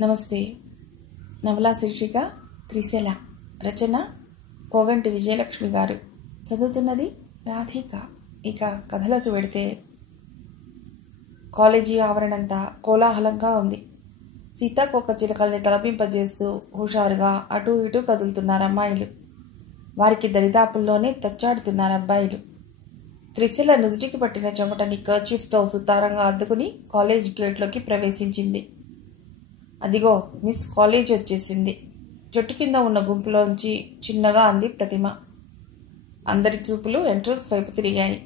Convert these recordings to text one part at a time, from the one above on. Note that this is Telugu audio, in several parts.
నమస్తే. నవలా శీర్షిక త్రిశల. రచన కోగంటి విజయలక్ష్మి గారు. చదువుతున్నది రాధిక. ఇక కథలోకి వెడితే, కాలేజీ ఆవరణంతా కోలాహలంగా ఉంది. సీతాకోక చిలుకల్ని తలపింపజేస్తూ హుషారుగా అటూ ఇటూ కదులుతున్నారు అమ్మాయిలు. వారికి దరిదాపుల్లోనే తచ్చాడుతున్నారు అబ్బాయిలు. త్రిశల నుదుటికి పట్టిన చెమటని కర్చీఫ్తో సుతారంగా అద్దుకుని కాలేజ్ గేట్లోకి ప్రవేశించింది. అదిగో మిస్ కాలేజ్ వచ్చేసింది. చెట్టు కింద ఉన్న గుంపులోంచి చిన్నగా అంది ప్రతిమ. అందరి చూపులు ఎంట్రన్స్ వైపు తిరిగాయి.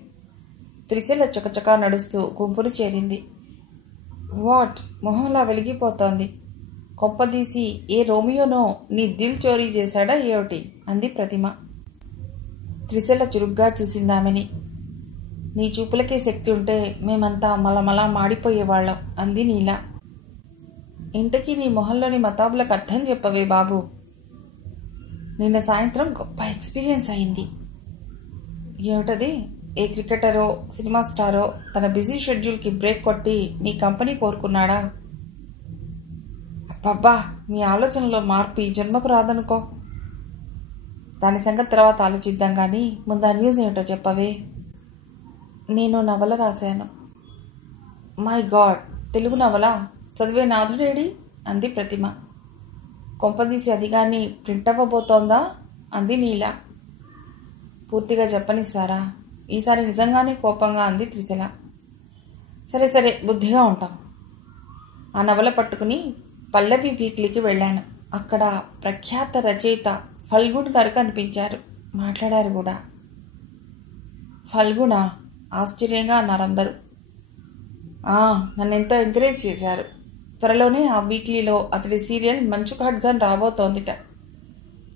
త్రిశల చకచకా నడుస్తూ గుంపును చేరింది. వాట్, మొహంలా వెలిగిపోతోంది. కొంపదీసి ఏ రోమియోనో నీ దిల్ చోరీ చేశాడా ఏమిటి అంది ప్రతిమ. త్రిశల చురుగ్గా చూసిందామెని. నీ చూపులకే శక్తి ఉంటే మేమంతా మలమలా మాడిపోయేవాళ్ళం అంది నీలా. ఇంతకీ నీ మొహంలోని మతాబులకు అర్థం చెప్పవే బాబు. నిన్న సాయంత్రం గొప్ప ఎక్స్పీరియన్స్ అయింది. ఏమిటది? ఏ క్రికెటరో సినిమా స్టారో తన బిజీ షెడ్యూల్కి బ్రేక్ కొట్టి నీ కంపెనీ కోరుకున్నాడా? అబ్బబ్బా, మీ ఆలోచనలో మార్పు ఈ జన్మకు రాదనుకో. దాని సంగతి తర్వాత ఆలోచిద్దాం కానీ ముందు ఆ న్యూస్ ఏమిటో చెప్పవే. నేను నవల రాశాను. మై గాడ్, తెలుగు నవల? చదివే నాథుడేడి అంది ప్రతిమ. కొంపదీసి అది కానీ ప్రింట్ అవ్వబోతోందా అంది నీల. పూర్తిగా చెప్పనిస్తారా? ఈసారి నిజంగానే కోపంగా అంది త్రిశల. సరే సరే, బుద్ధిగా ఉంటాం. ఆ నవల పట్టుకుని పల్లవి వీక్లీకి వెళ్ళాను. అక్కడ ప్రఖ్యాత రచయిత ఫల్గుణ్ గారు కనిపించారు. మాట్లాడారు కూడా. ఫల్గుణా? ఆశ్చర్యంగా అన్నారు అందరూ. నన్నెంతో ఎంకరేజ్ చేశారు. త్వరలోనే ఆ వీక్లీలో అతడి సీరియల్ మంచు ఖడ్గన్ రాబోతోందిట.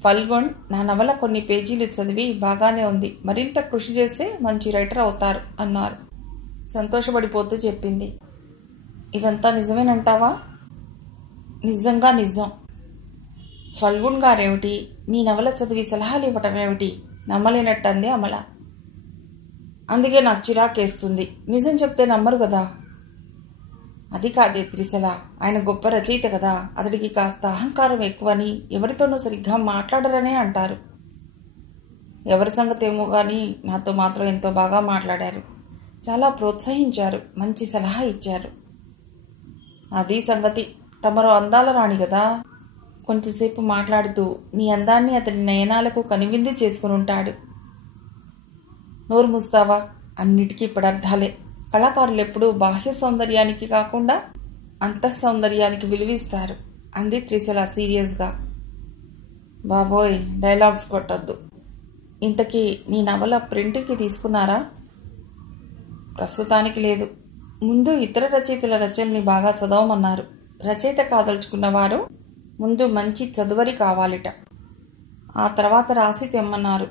ఫల్గుణ్ నా నవల కొన్ని పేజీలు చదివి బాగానే ఉంది, మరింత కృషి చేస్తే మంచి రైటర్ అవుతారు అన్నారు. సంతోషపడిపోతూ చెప్పింది. ఇదంతా నిజమేనంటావా? నిజంగా నిజం. ఫల్గుణ్ గారేమిటి నీ నవల చదివి సలహాలు ఇవ్వటం ఏమిటి? నమ్మలేనట్టు అంది అమల. అందుకే నాకు చిరాకేస్తుంది. నిజం చెప్తే నమ్మరు కదా. అది కాదే త్రిశల, ఆయన గొప్ప రచయిత కదా. అతడికి కాస్త అహంకారం ఎక్కువని ఎవరితోనూ సరిగ్గా మాట్లాడరనే అంటారు. ఎవరి సంగతి ఏమో కానీ నాతో మాత్రం ఎంతో బాగా మాట్లాడారు. చాలా ప్రోత్సహించారు, మంచి సలహా ఇచ్చారు. అది సంగతి. తమరు అందాల రాణి కదా. కొంచెంసేపు మాట్లాడుతూ నీ అందాన్ని అతని నయనాలకు కనువిందు చేసుకుని ఉంటాడు. నోరు మూస్తావా? అన్నిటికీ పదార్థాలే. కళాకారులు ఎప్పుడూ బాహ్య సౌందర్యానికి కాకుండా అంతఃసౌందర్యానికి విలువిస్తారు అంది త్రిశల సీరియస్గా. బాబోయ్, డైలాగ్స్ కొట్టద్దు. ఇంతకీ నీ నవల ప్రింటింగ్కి తీసుకున్నారా? ప్రస్తుతానికి లేదు. ముందు ఇతర రచయితల రచనల్ని బాగా చదవమన్నారు. రచయిత కాదలుచుకున్నవారు ముందు మంచి చదువరి కావాలిట. ఆ తర్వాత రాసి తెమ్మన్నారు.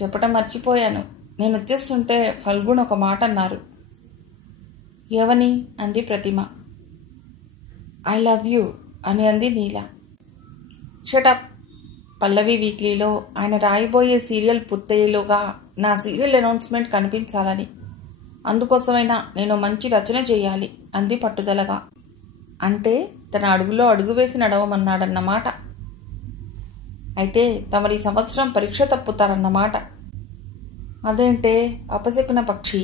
చెప్పటం మర్చిపోయాను. నేను వచ్చేస్తుంటే ఫల్గుణ్ ఒక మాట అన్నారు. ఏవని అంది ప్రతిమ. ఐ లవ్ యూ అని అంది నీల. షటప్. పల్లవి వీక్లీలో ఆయన రాయబోయే సీరియల్ పూర్తయ్యేలోగా నా సీరియల్ అనౌన్స్మెంట్ కనిపించాలని, అందుకోసమైనా నేను మంచి రచన చేయాలి అంది పట్టుదలగా. అంటే తన అడుగులో అడుగు వేసి నడవమన్నాడన్నమాట. అయితే తమరి సంవత్సరం పరీక్ష తప్పుతారన్నమాట. అదేంటే అపశకున పక్షి.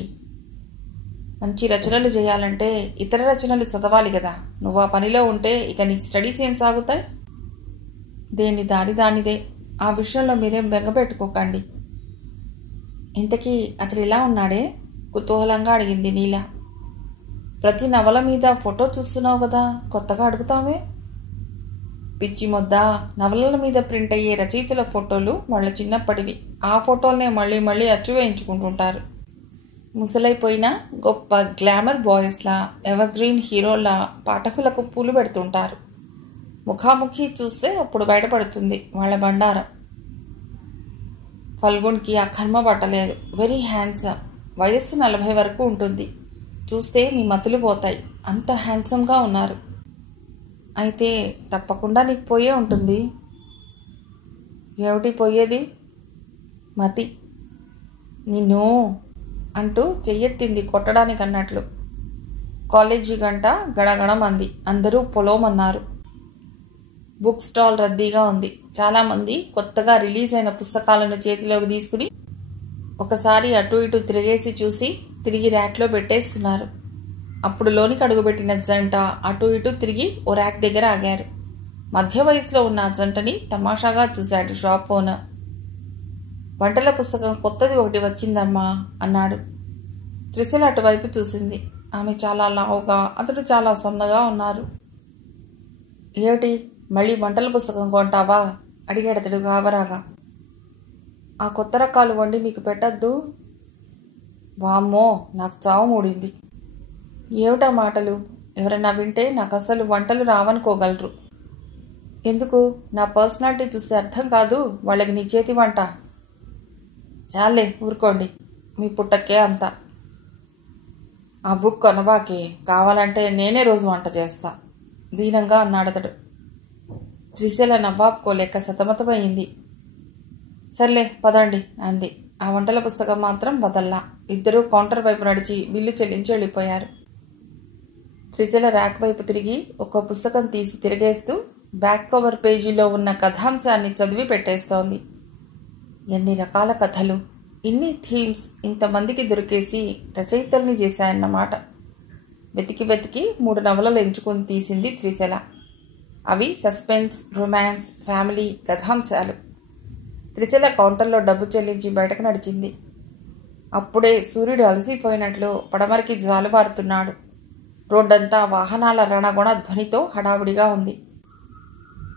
మంచి రచనలు చేయాలంటే ఇతర రచనలు చదవాలి కదా. నువ్వు ఆ పనిలో ఉంటే ఇక నీ స్టడీస్ ఏం సాగుతాయి? దేని దారి దానిదే. ఆ విషయంలో మీరేం బెంగపెట్టుకోకండి. ఇంతకీ అతడు ఇలా ఉన్నాడే? కుతూహలంగా అడిగింది నీల. ప్రతి నవల మీద ఫోటో చూస్తున్నావు కదా, కొత్తగా అడుగుతావే? పిచ్చి మొద్ద, నవలల మీద ప్రింట్ అయ్యే రచయితల ఫోటోలు వాళ్ళ చిన్నప్పటివి. ఆ ఫోటోలనే మళ్ళీ మళ్ళీ అచ్చు వేయించుకుంటుంటారు. ముసలైపోయినా గొప్ప గ్లామర్ బాయ్స్లా, ఎవర్ గ్రీన్ హీరోలా పాఠకులకు పూలు పెడుతుంటారు. ముఖాముఖి చూస్తే అప్పుడు బయటపడుతుంది వాళ్ళ బండారం. ఫల్గుణ్కి ఆ కర్మ పట్టలేదు. Very handsome. వయస్సు 40 వరకు ఉంటుంది. చూస్తే మీ మతులు పోతాయి. అంత హ్యాండ్సమ్గా ఉన్నారు. అయితే తప్పకుండా నీకు పోయే ఉంటుంది. ఏమిటి పోయేది? మతి. నిన్ను అంటూ చెయ్యెత్తింది కొట్టడానికి అన్నట్లు. కాలేజీ గంట గడగడం అంది. అందరూ పొలోమన్నారు. బుక్ స్టాల్ రద్దీగా ఉంది. చాలామంది కొత్తగా రిలీజ్ అయిన పుస్తకాలను చేతిలోకి తీసుకుని ఒకసారి అటు ఇటు తిరిగేసి చూసి తిరిగి ర్యాక్లో పెట్టేస్తున్నారు. అప్పుడు లోనికి అడుగుపెట్టిన జంట అటు ఇటు తిరిగి ఓ ర్యాక్ దగ్గర ఆగారు. మధ్య వయసులో ఉన్న ఆ జంటని తమాషాగా చూశాడు షాప్ ఓనర్. వంటల పుస్తకం కొత్తది ఒకటి వచ్చిందమ్మా అన్నాడు. త్రిశల అటువైపు చూసింది. ఆమె చాలా లావుగా, అతడు చాలా సన్నగా ఉన్నారు. ఏమిటి, మళ్ళీ వంటల పుస్తకం కొంటావా అడిగాడు అతడు గాబరాగా. ఆ కొత్త రకాలు వండి మీకు పెట్టద్దు. వామ్మో, నాకు చావు మూడింది. ఏమిటా మాటలు? ఎవరైనా వింటే నాకు అసలు వంటలు రావనుకోగలరు. ఎందుకు? నా పర్సనాలిటీ చూస్తే అర్థం కాదు వాళ్ళకి నీ చేతి వంట. చాలే ఊరుకోండి, మీ పుట్టకే అంత. ఆ బుక్ కొనబాకే, కావాలంటే నేనే రోజు వంట చేస్తా దీనంగా అన్నాడతడు. త్రిశల నవ్వాపుకోలేక సతమతమైంది. సర్లే పదండి అంది. ఆ వంటల పుస్తకం మాత్రం వదల్లా. ఇద్దరూ కౌంటర్ వైపు నడిచి బిల్లు చెల్లించి వెళ్ళిపోయారు. త్రిశల ర్యాక్ వైపు తిరిగి ఒక పుస్తకం తీసి తిరిగేస్తూ బ్యాక్ కవర్ పేజీలో ఉన్న కథాంశాన్ని చదివి పెట్టేస్తోంది. ఎన్ని రకాల కథలు, ఇన్ని థీమ్స్ ఇంతమందికి దొరికేసి రచయితల్ని చేశాయన్నమాట. వెతికి వెతికి 3 నవలలు ఎంచుకుని తీసింది త్రిశల. అవి సస్పెన్స్, రొమాన్స్, ఫ్యామిలీ కథాంశాలు. త్రిశల కౌంటర్లో డబ్బు చెల్లించి బయటకు నడిచింది. అప్పుడే సూర్యుడు అలసిపోయినట్లు పడమరికి జాలువారుతున్నాడు. రోడ్డంతా వాహనాల రణగొణ ధ్వనితో హడావుడిగా ఉంది.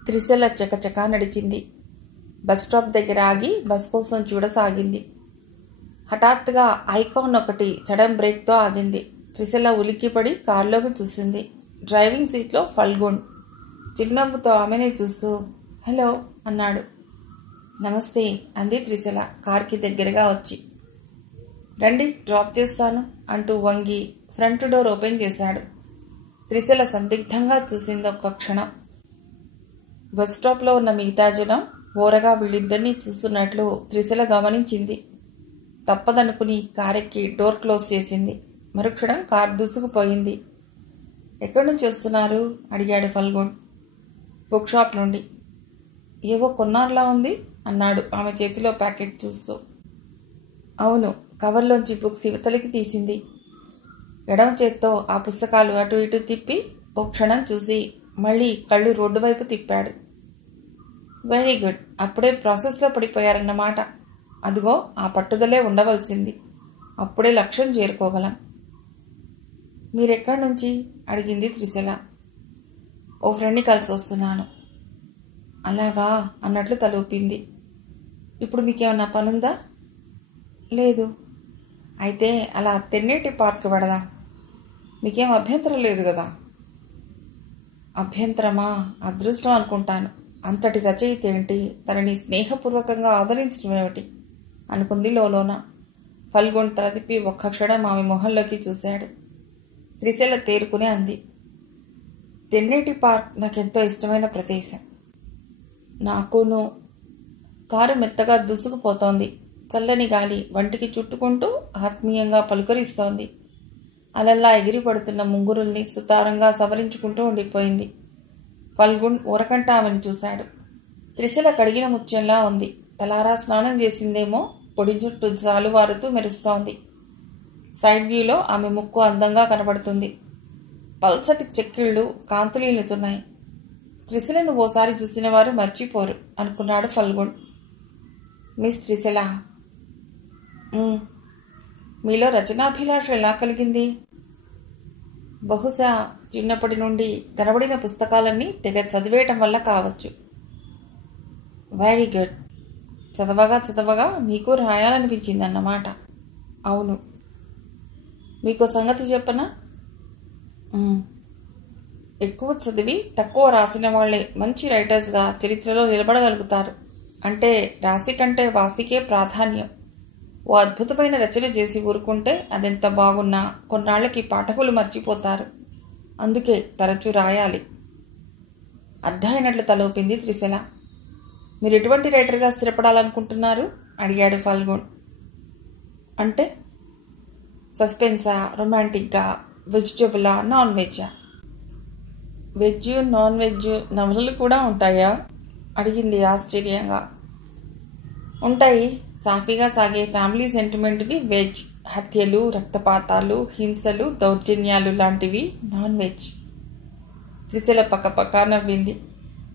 త్రిశల చకచకా నడిచింది. బస్టాప్ దగ్గర ఆగి బస్ కోసం చూడసాగింది. హఠాత్తుగా ఐకాన్ ఒకటి సడన్ బ్రేక్తో ఆగింది. త్రిశల ఉలిక్కిపడి కారులోకి చూసింది. డ్రైవింగ్ సీట్లో ఫల్గుణ్ చిరునవ్వుతో ఆమెనే చూస్తూ హలో అన్నాడు. నమస్తే అంది త్రిశల కార్కి దగ్గరగా వచ్చి. రండి డ్రాప్ చేస్తాను అంటూ వంగి ఫ్రంట్ డోర్ ఓపెన్ చేశాడు. త్రిశల సందిగ్ధంగా చూసింది ఒక్క క్షణం. బస్ స్టాప్లో ఉన్న మిగతా జనం ఓరగా వీళ్ళిద్దరినీ చూస్తున్నట్లు త్రిశల గమనించింది. తప్పదనుకుని కారెక్కి డోర్ క్లోజ్ చేసింది. మరుక్షణం కారు దూసుకుపోయింది. ఎక్కడి నుంచి వస్తున్నారు అడిగాడు ఫల్గుణ్. బుక్ షాప్ నుండి. ఏవో కొన్నారులా ఉంది అన్నాడు ఆమె చేతిలో ప్యాకెట్ చూస్తూ. అవును, కవర్లోంచి బుక్స్ యువతలకి తీసింది. ఎడమ చేత్తో ఆ పుస్తకాలు అటు ఇటు తిప్పి ఓ క్షణం చూసి మళ్ళీ కళ్ళు రోడ్డు వైపు తిప్పాడు. వెరీ గుడ్, అప్పుడే ప్రాసెస్లో పడిపోయారన్నమాట. అదిగో ఆ పట్టుదలే ఉండవలసింది. అప్పుడే లక్ష్యం చేరుకోగలం. మీరెక్కడి నుంచి అడిగింది త్రిశల. ఓ ఫ్రెండ్ని కలిసి వస్తున్నాను. అలాగా అన్నట్లు తలూపింది. ఇప్పుడు మీకేమన్నా పనుందా? లేదు. అయితే అలా తెన్నేటి పార్క్ పెడదాం. మీకేం అభ్యంతరం లేదు కదా? అభ్యంతరమా? అదృష్టం అనుకుంటాను. అంతటి రచయిత ఏంటి తనని స్నేహపూర్వకంగా ఆదరించడం ఏమిటి అనుకుంది లోలోన. ఫల్గుణ్ తల తిప్పి ఒక్క క్షణం ఆమె మొహంలోకి చూశాడు. త్రిశల తేరుకునే అంది. తెన్నేటి పార్క్ నాకెంతో ఇష్టమైన ప్రదేశం. నాకును. కారు మెత్తగా దూసుకుపోతోంది. చల్లని గాలి వంటికి చుట్టుకుంటూ ఆత్మీయంగా పలుకరిస్తోంది. అలల్లా ఎగిరిపడుతున్న ముంగురుల్ని సుతారంగా సవరించుకుంటూ ఉండిపోయింది. ఫల్గుణ్ ఊరకంట ఆమెను చూశాడు. త్రిశల కడిగిన ముత్యంలా ఉంది. తలారా స్నానం చేసిందేమో. పొడి జుట్టు జాలువారుతూ మెరుస్తోంది. సైడ్ వ్యూలో ఆమె ముక్కు అందంగా కనబడుతుంది. పల్సటి చెక్కిళ్ళు కాంతులీలుతున్నాయి. త్రిశలను ఓసారి చూసిన వారు మర్చిపోరు అనుకున్నాడు ఫల్గుణ్. మిస్ త్రిశల, మీలో రచనాభిలాష ఎలా కలిగింది? బహుశా చిన్నప్పటి నుండి కనబడిన పుస్తకాలన్నీ తెగ చదివేయటం వల్ల కావచ్చు. Very good. చదవగా చదవగా మీకు రాయాలనిపించిందన్నమాట. అవును. మీకు సంగతి చెప్పనా? ఎక్కువ చదివి తక్కువ రాసిన వాళ్లే మంచి రైటర్స్గా చరిత్రలో నిలబడగలుగుతారు. అంటే రాశి కంటే వాసికే ప్రాధాన్యం. ఓ అద్భుతమైన రచన చేసి ఊరుకుంటే అదెంత బాగున్నా కొన్నాళ్లకి పాఠకులు మర్చిపోతారు. అందుకే తరచూ రాయాలి. అర్థమైనట్లు తలోపింది త్రిశల. మీరు ఎటువంటి రైటర్గా స్థిరపడాలనుకుంటున్నారు అడిగాడు ఫల్గుణ్. అంటే సస్పెన్సా, రొమాంటిక్గా, వెజిటబులా, నాన్ వెజ్జా? వెజ్, నాన్ వెజ్ నవలలు కూడా ఉంటాయా? అడిగింది ఆశ్చర్యంగా. ఉంటాయి. సాఫీగా సాగే ఫ్యామిలీ సెంటిమెంట్వి వెజ్. హత్యలు, రక్తపాతాలు, హింసలు, దౌర్జన్యాలు లాంటివి నాన్ వెజ్. త్రిశల పక్కపక్క నవ్వింది.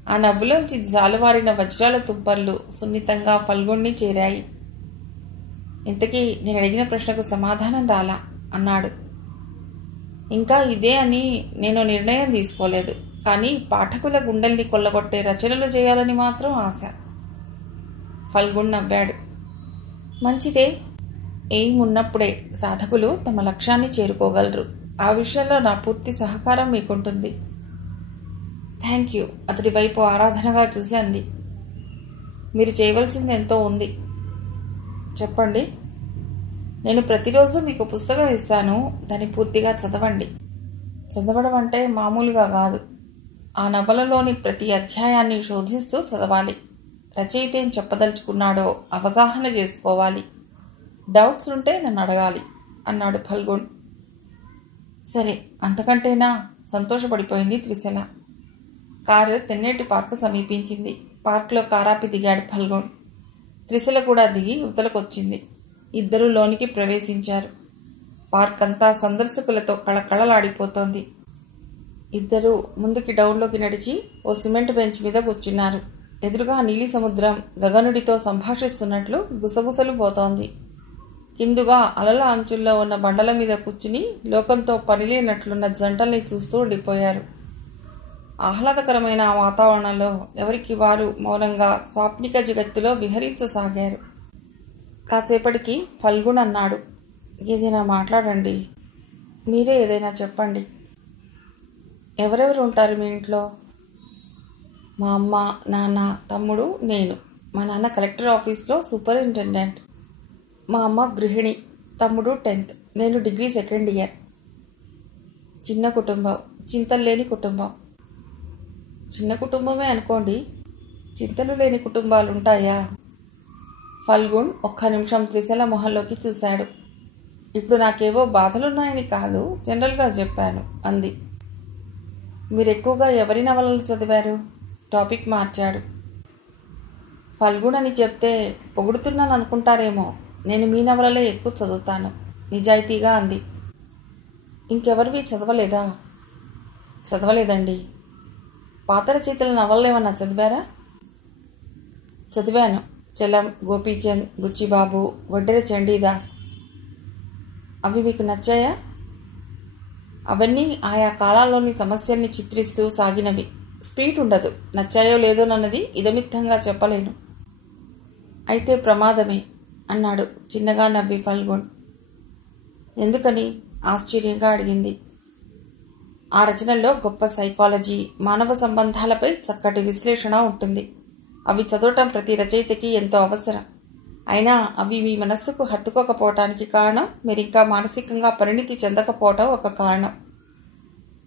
ఆ నవ్వులోంచి జాలువారిన వజ్రాల తుంపర్లు సున్నితంగా ఫల్గుణ్ణి చేరాయి. ఇంతకీ నేను అడిగిన ప్రశ్నకు సమాధానం రాలా అన్నాడు. ఇంకా ఇదే అని నేను నిర్ణయం తీసుకోలేదు. కానీ పాఠకుల గుండెల్ని కొల్లగొట్టే రచనలు చేయాలని మాత్రం ఆశ. ఫల్గుణ్ నవ్వాడు. మంచిదే. ఎయిమ్ ఉన్నప్పుడే సాధకులు తమ లక్ష్యాన్ని చేరుకోగలరు. ఆ విషయంలో నా పూర్తి సహకారం మీకుంటుంది. Thank you. అతడి వైపు ఆరాధనగా చూసి అంది. మీరు చేయవలసింది ఎంతో ఉంది. చెప్పండి. నేను ప్రతిరోజు మీకు పుస్తకం ఇస్తాను. దాన్ని పూర్తిగా చదవండి. చదవడం అంటే మామూలుగా కాదు. ఆ నవలలోని ప్రతి అధ్యాయాన్ని శోధిస్తూ చదవాలి. రచయిత ఏం చెప్పదలుచుకున్నాడో అవగాహన చేసుకోవాలి. డౌట్స్ ఉంటే నన్ను అడగాలి అన్నాడు ఫల్గుణ్. సరే, అంతకంటేనా? సంతోషపడిపోయింది త్రిశల. కారు తెన్నేటి పార్క్ సమీపించింది. పార్క్లో కారాపి దిగాడు ఫల్గుణ్. త్రిశల కూడా దిగి యువతలకొచ్చింది. ఇద్దరూ లోనికి ప్రవేశించారు. పార్క్ అంతా సందర్శకులతో కళకళలాడిపోతోంది. ఇద్దరూ ముందుకి డౌన్లోకి నడిచి ఓ సిమెంట్ బెంచ్ మీద కూర్చున్నారు. ఎదురుగా నీలి సముద్రం గగనుడితో సంభాషిస్తున్నట్లు గుసగుసలు పోతోంది. కిందుగా అలల అంచుల్లో ఉన్న బండల మీద కూర్చుని లోకంతో పనిలేనట్లున్న జంటల్ని చూస్తూ ఉండిపోయారు. ఆహ్లాదకరమైన ఆ వాతావరణంలో ఎవరికి వారు మౌనంగా స్వాప్నిక జగత్తులో విహరించసాగారు. కాసేపటికి ఫల్గుణ్ అన్నాడు. ఏదైనా మాట్లాడండి. మీరే ఏదైనా చెప్పండి. ఎవరెవరు ఉంటారు మీ ఇంట్లో? మా అమ్మ, నాన్న, తమ్ముడు, నేను. మా నాన్న కలెక్టర్ ఆఫీస్లో సూపరింటెండెంట్. మా అమ్మ గృహిణి. తమ్ముడు 10th, నేను డిగ్రీ 2nd ఇయర్. చిన్న కుటుంబం, చింతలు లేని కుటుంబం. చిన్న కుటుంబమే అనుకోండి. చింతలు లేని కుటుంబాలు ఉంటాయా? ఫల్గుణ్ ఒక్క నిమిషం త్రిశల మొహంలోకి చూశాడు. ఇప్పుడు నాకేవో బాధలున్నాయని కాదు, జనరల్గా చెప్పాను అంది. మీరెక్కువగా ఎవరి నవలలు చదివారు? టాపిక్ మార్చాడు. ఫల్గుణ్ అని చెప్తే పొగుడుతున్నాను అనుకుంటారేమో. నేను మీ నవలలే ఎక్కువ చదువుతాను నిజాయితీగా అంది. ఇంకెవరివి చదవలేదా? చదవలేదండి. పాత రచయితల నవలలు ఏమన్నా చదివారా? చదివాను. చలం, గోపీచంద్, బుచ్చిబాబు, వడ్డెర చండీదాస్. అవి మీకు నచ్చాయా? అవన్నీ ఆయా కాలాల్లోని సమస్యల్ని చిత్రిస్తూ సాగినవి. స్పీడ్ ఉండదు. నచ్చాయో లేదోనన్నది ఇదమిత్తంగా చెప్పలేను. అయితే ప్రమాదమే అన్నాడు చిన్నగా నవ్వి ఫల్గుణ్. ఎందుకని? ఆశ్చర్యంగా అడిగింది. ఆ రచనల్లో గొప్ప సైకాలజీ, మానవ సంబంధాలపై చక్కటి విశ్లేషణ ఉంటుంది. అవి చదవటం ప్రతి రచయితకి ఎంతో అవసరం. అయినా అవి మీ మనస్సుకు హత్తుకోకపోవటానికి కారణం మీరింకా మానసికంగా పరిణితి చెందకపోవటం ఒక కారణం.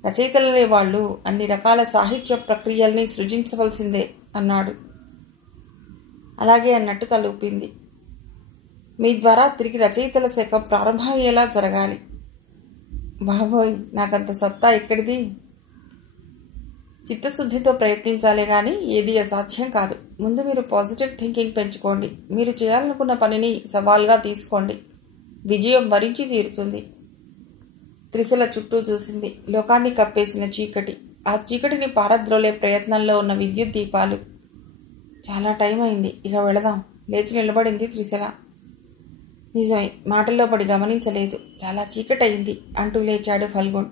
రచయితలనే వాళ్ళు అన్ని రకాల సాహిత్య ప్రక్రియల్ని సృజించవలసిందే అన్నాడు. అలాగే అన్నట్టు తలూపింది. మీ ద్వారా తిరిగి రచయితల శకం ప్రారంభమయ్యేలా జరగాలి. బాబోయ్, నాకంత సత్తా ఎక్కడిది? చిత్తశుద్ధితో ప్రయత్నించాలే గాని ఏది అసాధ్యం కాదు. ముందు మీరు పాజిటివ్ థింకింగ్ పెంచుకోండి. మీరు చేయాలనుకున్న పనిని సవాల్గా తీసుకోండి. విజయం వరించి తీరుతుంది. త్రిశల చుట్టూ చూసింది. లోకాన్ని కప్పేసిన చీకటి. ఆ చీకటిని పారద్రోలే ప్రయత్నంలో ఉన్న విద్యుత్ దీపాలు. చాలా టైం అయింది, ఇక వెళదాం. లేచి నిలబడింది త్రిశల. నిజమే, మాటల్లో పడి గమనించలేదు. చాలా చీకటయింది అంటూ లేచాడు ఫల్గుణ్.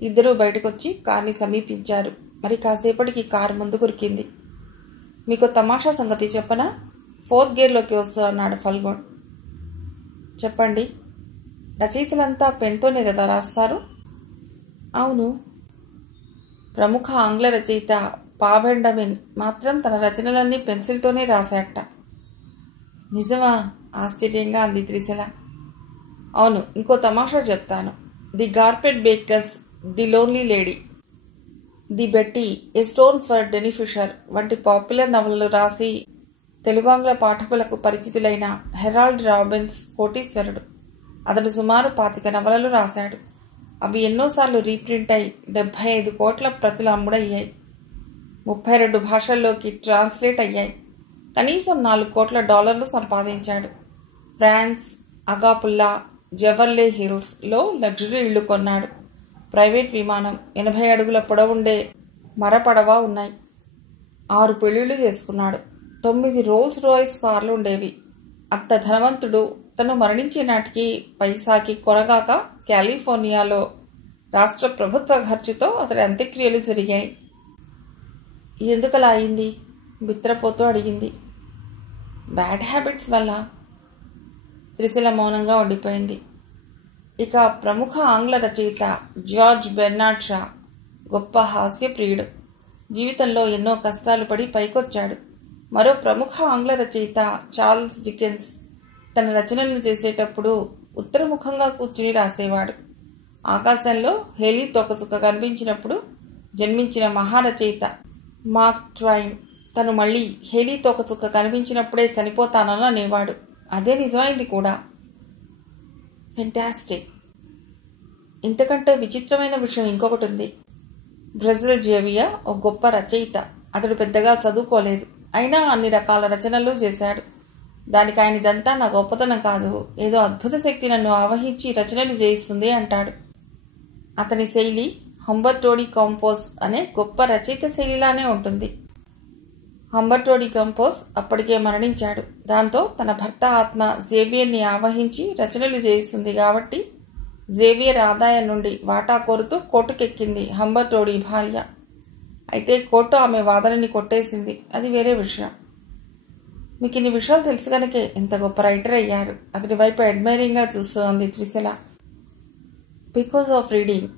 ఇద్దరూ బయటకొచ్చి కార్ని సమీపించారు. మరి కాసేపటికి కారు ముందు కురికింది. మీకు తమాషా సంగతి చెప్పనా? 4th గేర్లోకి వస్తూ అన్నాడు ఫల్గుణ్. చెప్పండి. రచయితలంతా పెన్తోనే కదా రాస్తారు? అవును. ప్రముఖ ఆంగ్ల రచయిత పాబెండమిన్ మాత్రం తన రచనలన్నీ పెన్సిల్తోనే రాశాట. నిజమా? ఆశ్చర్యంగా అంది త్రిశల. అవును. ఇంకో తమాషా చెప్తాను. The carpetbaggers, the lonely lady, the Betsy, a stone for Danny Fisher వంటి పాపులర్ నవలలు రాసి తెలుగాంగ్ల పాఠకులకు పరిచితులైన హెరాల్డ్ రాబిన్స్ కోటీశ్వరుడు. అతడు సుమారు 25 నవలలు రాశాడు. అవి ఎన్నోసార్లు రీప్రింట్ అయి 75 కోట్ల ప్రతులు అమ్ముడయ్యాయి. 32 భాషల్లోకి ట్రాన్స్లేట్ అయ్యాయి. కనీసం $4 కోట్ల సంపాదించాడు. ఫ్రాన్స్ అగాపుల్లా జవర్లే హిల్స్లో లగ్జరీ ఇళ్లు కొన్నాడు. ప్రైవేట్ విమానం, 80 అడుగుల పొడవుండే మరపడవ ఉన్నాయి. 6 పెళ్లిళ్లు చేసుకున్నాడు. 9 రోల్స్ రాయ్స్ కార్లు ఉండేవి. అంత ధనవంతుడు. తను మరణించే నాటికి పైసాకి కొరగాక కాలిఫోర్నియాలో రాష్ట్ర ప్రభుత్వ ఖర్చుతో అతడి అంత్యక్రియలు జరిగాయి. ఎందుకలా అయింది? బిత్రపోతూ అడిగింది. బ్యాడ్ హ్యాబిట్స్ వల్ల. త్రిశిల మౌనంగా ఉండిపోయింది. ఇక ప్రముఖ ఆంగ్ల రచయిత జార్జ్ బెర్నార్డ్ షా గొప్ప హాస్యప్రియుడు. జీవితంలో ఎన్నో కష్టాలు పడి పైకొచ్చాడు. మరో ప్రముఖ ఆంగ్ల రచయిత చార్ల్స్ డికెన్స్ తన రచనలను చేసేటప్పుడు ఉత్తరముఖంగా కూర్చుని రాసేవాడు. ఆకాశంలో హేలీ తోకచుక్క కనిపించినప్పుడు జన్మించిన మహారచయిత మార్క్ ట్వైన్ తను మళ్ళీ హేలీ తోకచుక్క కనిపించినప్పుడే చనిపోతానని అనేవాడు. అదే నిజమైంది కూడా. ఫెంటాస్టిక్. ఇంతకంటే విచిత్రమైన విషయం ఇంకొకటి ఉంది. బ్రెజిల్ జేవియా ఒక గొప్ప రచయిత. అతడు పెద్దగా చదువుకోలేదు. అయినా అన్ని రకాల రచనలు చేశాడు. దానికి ఆయన ఇదంతా నా గొప్పతనం కాదు, ఏదో అద్భుత శక్తి నన్ను ఆవహించి రచనలు చేయిస్తుంది అంటాడు. అతని శైలి హంబర్టో డి కాంపోస్ అనే గొప్ప రచయిత శైలిలానే ఉంటుంది. హంబర్టో డి కాంపోస్ అప్పటికే మరణించాడు. దాంతో తన భర్త ఆత్మ జేవియర్ని ఆవహించి రచనలు చేయిస్తుంది. కాబట్టి జేవియర్ ఆదాయం నుండి వాటా కోరుతూ కోర్టుకెక్కింది హంబర్టో డి భార్య. అయితే కోర్టు ఆమె వాదనని కొట్టేసింది. అది వేరే విషయం. మీకు ఇన్ని విషయాలు తెలుసు కనుకే ఇంత గొప్ప రైటర్ అయ్యారు. అతడి వైపు అడ్మైరింగ్గా చూస్తూ అంది త్రిశిల. Because of reading.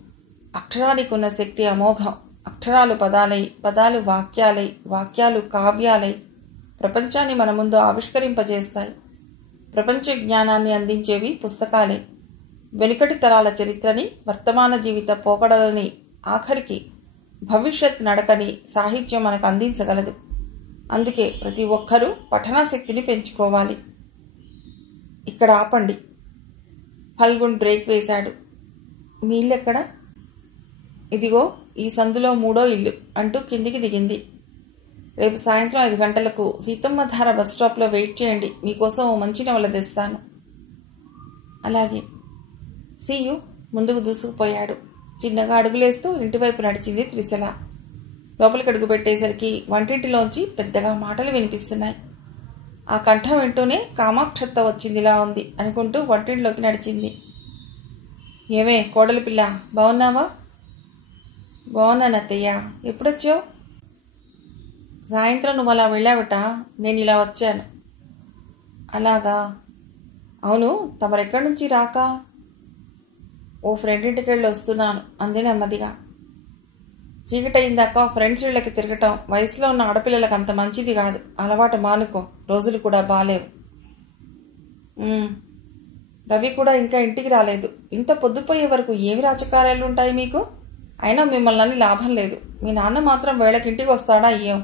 అక్షరానికి ఉన్న శక్తి అమోఘం. అక్షరాలు పదాలై, పదాలు వాక్యాలై, వాక్యాలు కావ్యాలై ప్రపంచాన్ని మన ముందు ఆవిష్కరింపజేస్తాయి. ప్రపంచ జ్ఞానాన్ని అందించేవి పుస్తకాలే. వెనుకటి తరాల చరిత్రని, వర్తమాన జీవిత పోకడలని, ఆఖరికి భవిష్యత్ నడకని సాహిత్యం మనకు అందించగలదు. అందుకే ప్రతి ఒక్కరూ పఠనాశక్తిని పెంచుకోవాలి. ఇక్కడ ఆపండి. ఫల్గున్ బ్రేక్ వేశాడు. మీ ఇల్లు ఎక్కడ? ఇదిగో ఈ సందులో 3వ ఇల్లు అంటూ కిందికి దిగింది. రేపు సాయంత్రం 5 గంటలకు సీతమ్మధార బస్ స్టాప్లో వెయిట్ చేయండి. మీకోసం ఓ మంచి నవల తెస్తాను. అలాగే. సీయు. ముందుకు దూసుకుపోయాడు. చిన్నగా అడుగులేస్తూ ఇంటివైపు నడిచింది త్రిశిల. లోపలికి అడుగు పెట్టేసరికి వంటింటిలోంచి పెద్దగా మాటలు వినిపిస్తున్నాయి. ఆ కంఠం వింటూనే కామాక్షత్త వచ్చిందిలా ఉంది అనుకుంటూ వంటింట్లోకి నడిచింది. ఏమే కోడలి పిల్ల, బాగున్నావా? బాగున్నాను అత్తయ్య. ఎప్పుడొచ్చావు? సాయంత్రం నువ్వు అలా వెళ్ళావట, నేను ఇలా వచ్చాను. అలాగా. అవును, తమరెక్కడి నుంచి రాక? ఓ ఫ్రెండ్ ఇంటికి వెళ్ళి వస్తున్నాను అంది నెమ్మదిగా. చీకటయిందాక ఫ్రెండ్స్ ఇళ్ళకి తిరగటం వయసులో ఉన్న ఆడపిల్లలకు అంత మంచిది కాదు. అలవాటు మానుకో. రోజులు కూడా బాలేవు. రవి కూడా ఇంకా ఇంటికి రాలేదు. ఇంత పొద్దుపోయే వరకు ఏమి రాజకార్యాలు ఉంటాయి మీకు? అయినా మిమ్మల్ని లాభం లేదు. మీ నాన్న మాత్రం వేళకి ఇంటికి వస్తాడా? ఏం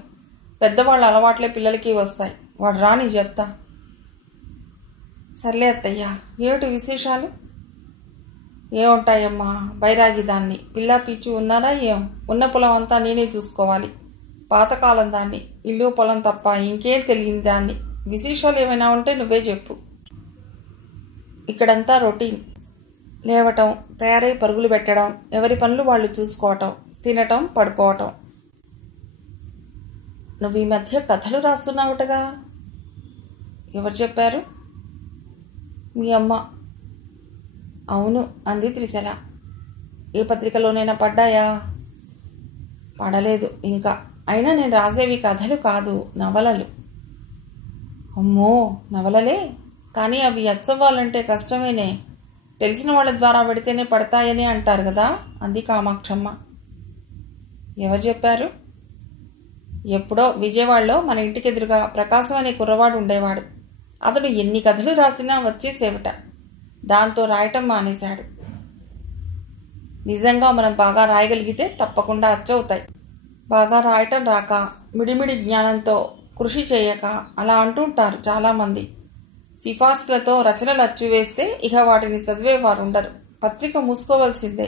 పెద్దవాళ్ళ అలవాట్లే పిల్లలకి వస్తాయి. వాడు రాని చెప్తా. సర్లే అత్తయ్య, ఏమిటి విశేషాలు? ఏముంటాయమ్మా, బైరాగి దాన్ని. పిల్లా పీచు ఉన్నారా? ఏం ఉన్న పొలం అంతా నేనే చూసుకోవాలి. పాతకాలం దాన్ని. ఇల్లు పొలం తప్ప ఇంకేం తెలియని దాన్ని. విశేషాలు ఏమైనా ఉంటే నువ్వే చెప్పు. ఇక్కడంతా రొటీన్. లేవటం, తయారై పరుగులు పెట్టడం, ఎవరి పనులు వాళ్ళు చూసుకోవటం, తినటం, పడుకోవటం. నువ్వు ఈ మధ్య కథలు రాస్తున్నావుటగా? ఎవరు చెప్పారు? మీ అమ్మ. అవును అంది త్రిశిల. ఏ పత్రికలోనైనా పడ్డాయా? పడలేదు ఇంకా. అయినా నేను రాసేవి కథలు కాదు, నవలలు. అమ్మో, నవలలే? కానీ అవి అచ్చవ్వాలంటే కష్టమేనే. తెలిసిన వాళ్ళ ద్వారా పెడితేనే పడతాయని అంటారు కదా అంది కామాక్షమ్మ. ఎవరు చెప్పారు? ఎప్పుడో విజయవాడలో మన ఇంటికి ఎదురుగా ప్రకాశం అనే కుర్రవాడు ఉండేవాడు. అతడు ఎన్ని కథలు రాసినా వచ్చేసేవట. దాంతో రాయటం మానేశాడు. నిజంగా మనం బాగా రాయగలిగితే తప్పకుండా అచ్చవుతాయి. బాగా రాయటం రాక, మిడిమిడి జ్ఞానంతో కృషి చేయక అలా అంటుంటారు చాలామంది. సిఫార్సులతో రచనలు అచ్చు వేస్తే ఇక వాటిని చదివేవారు ఉండరు. పత్రిక మూసుకోవలసిందే.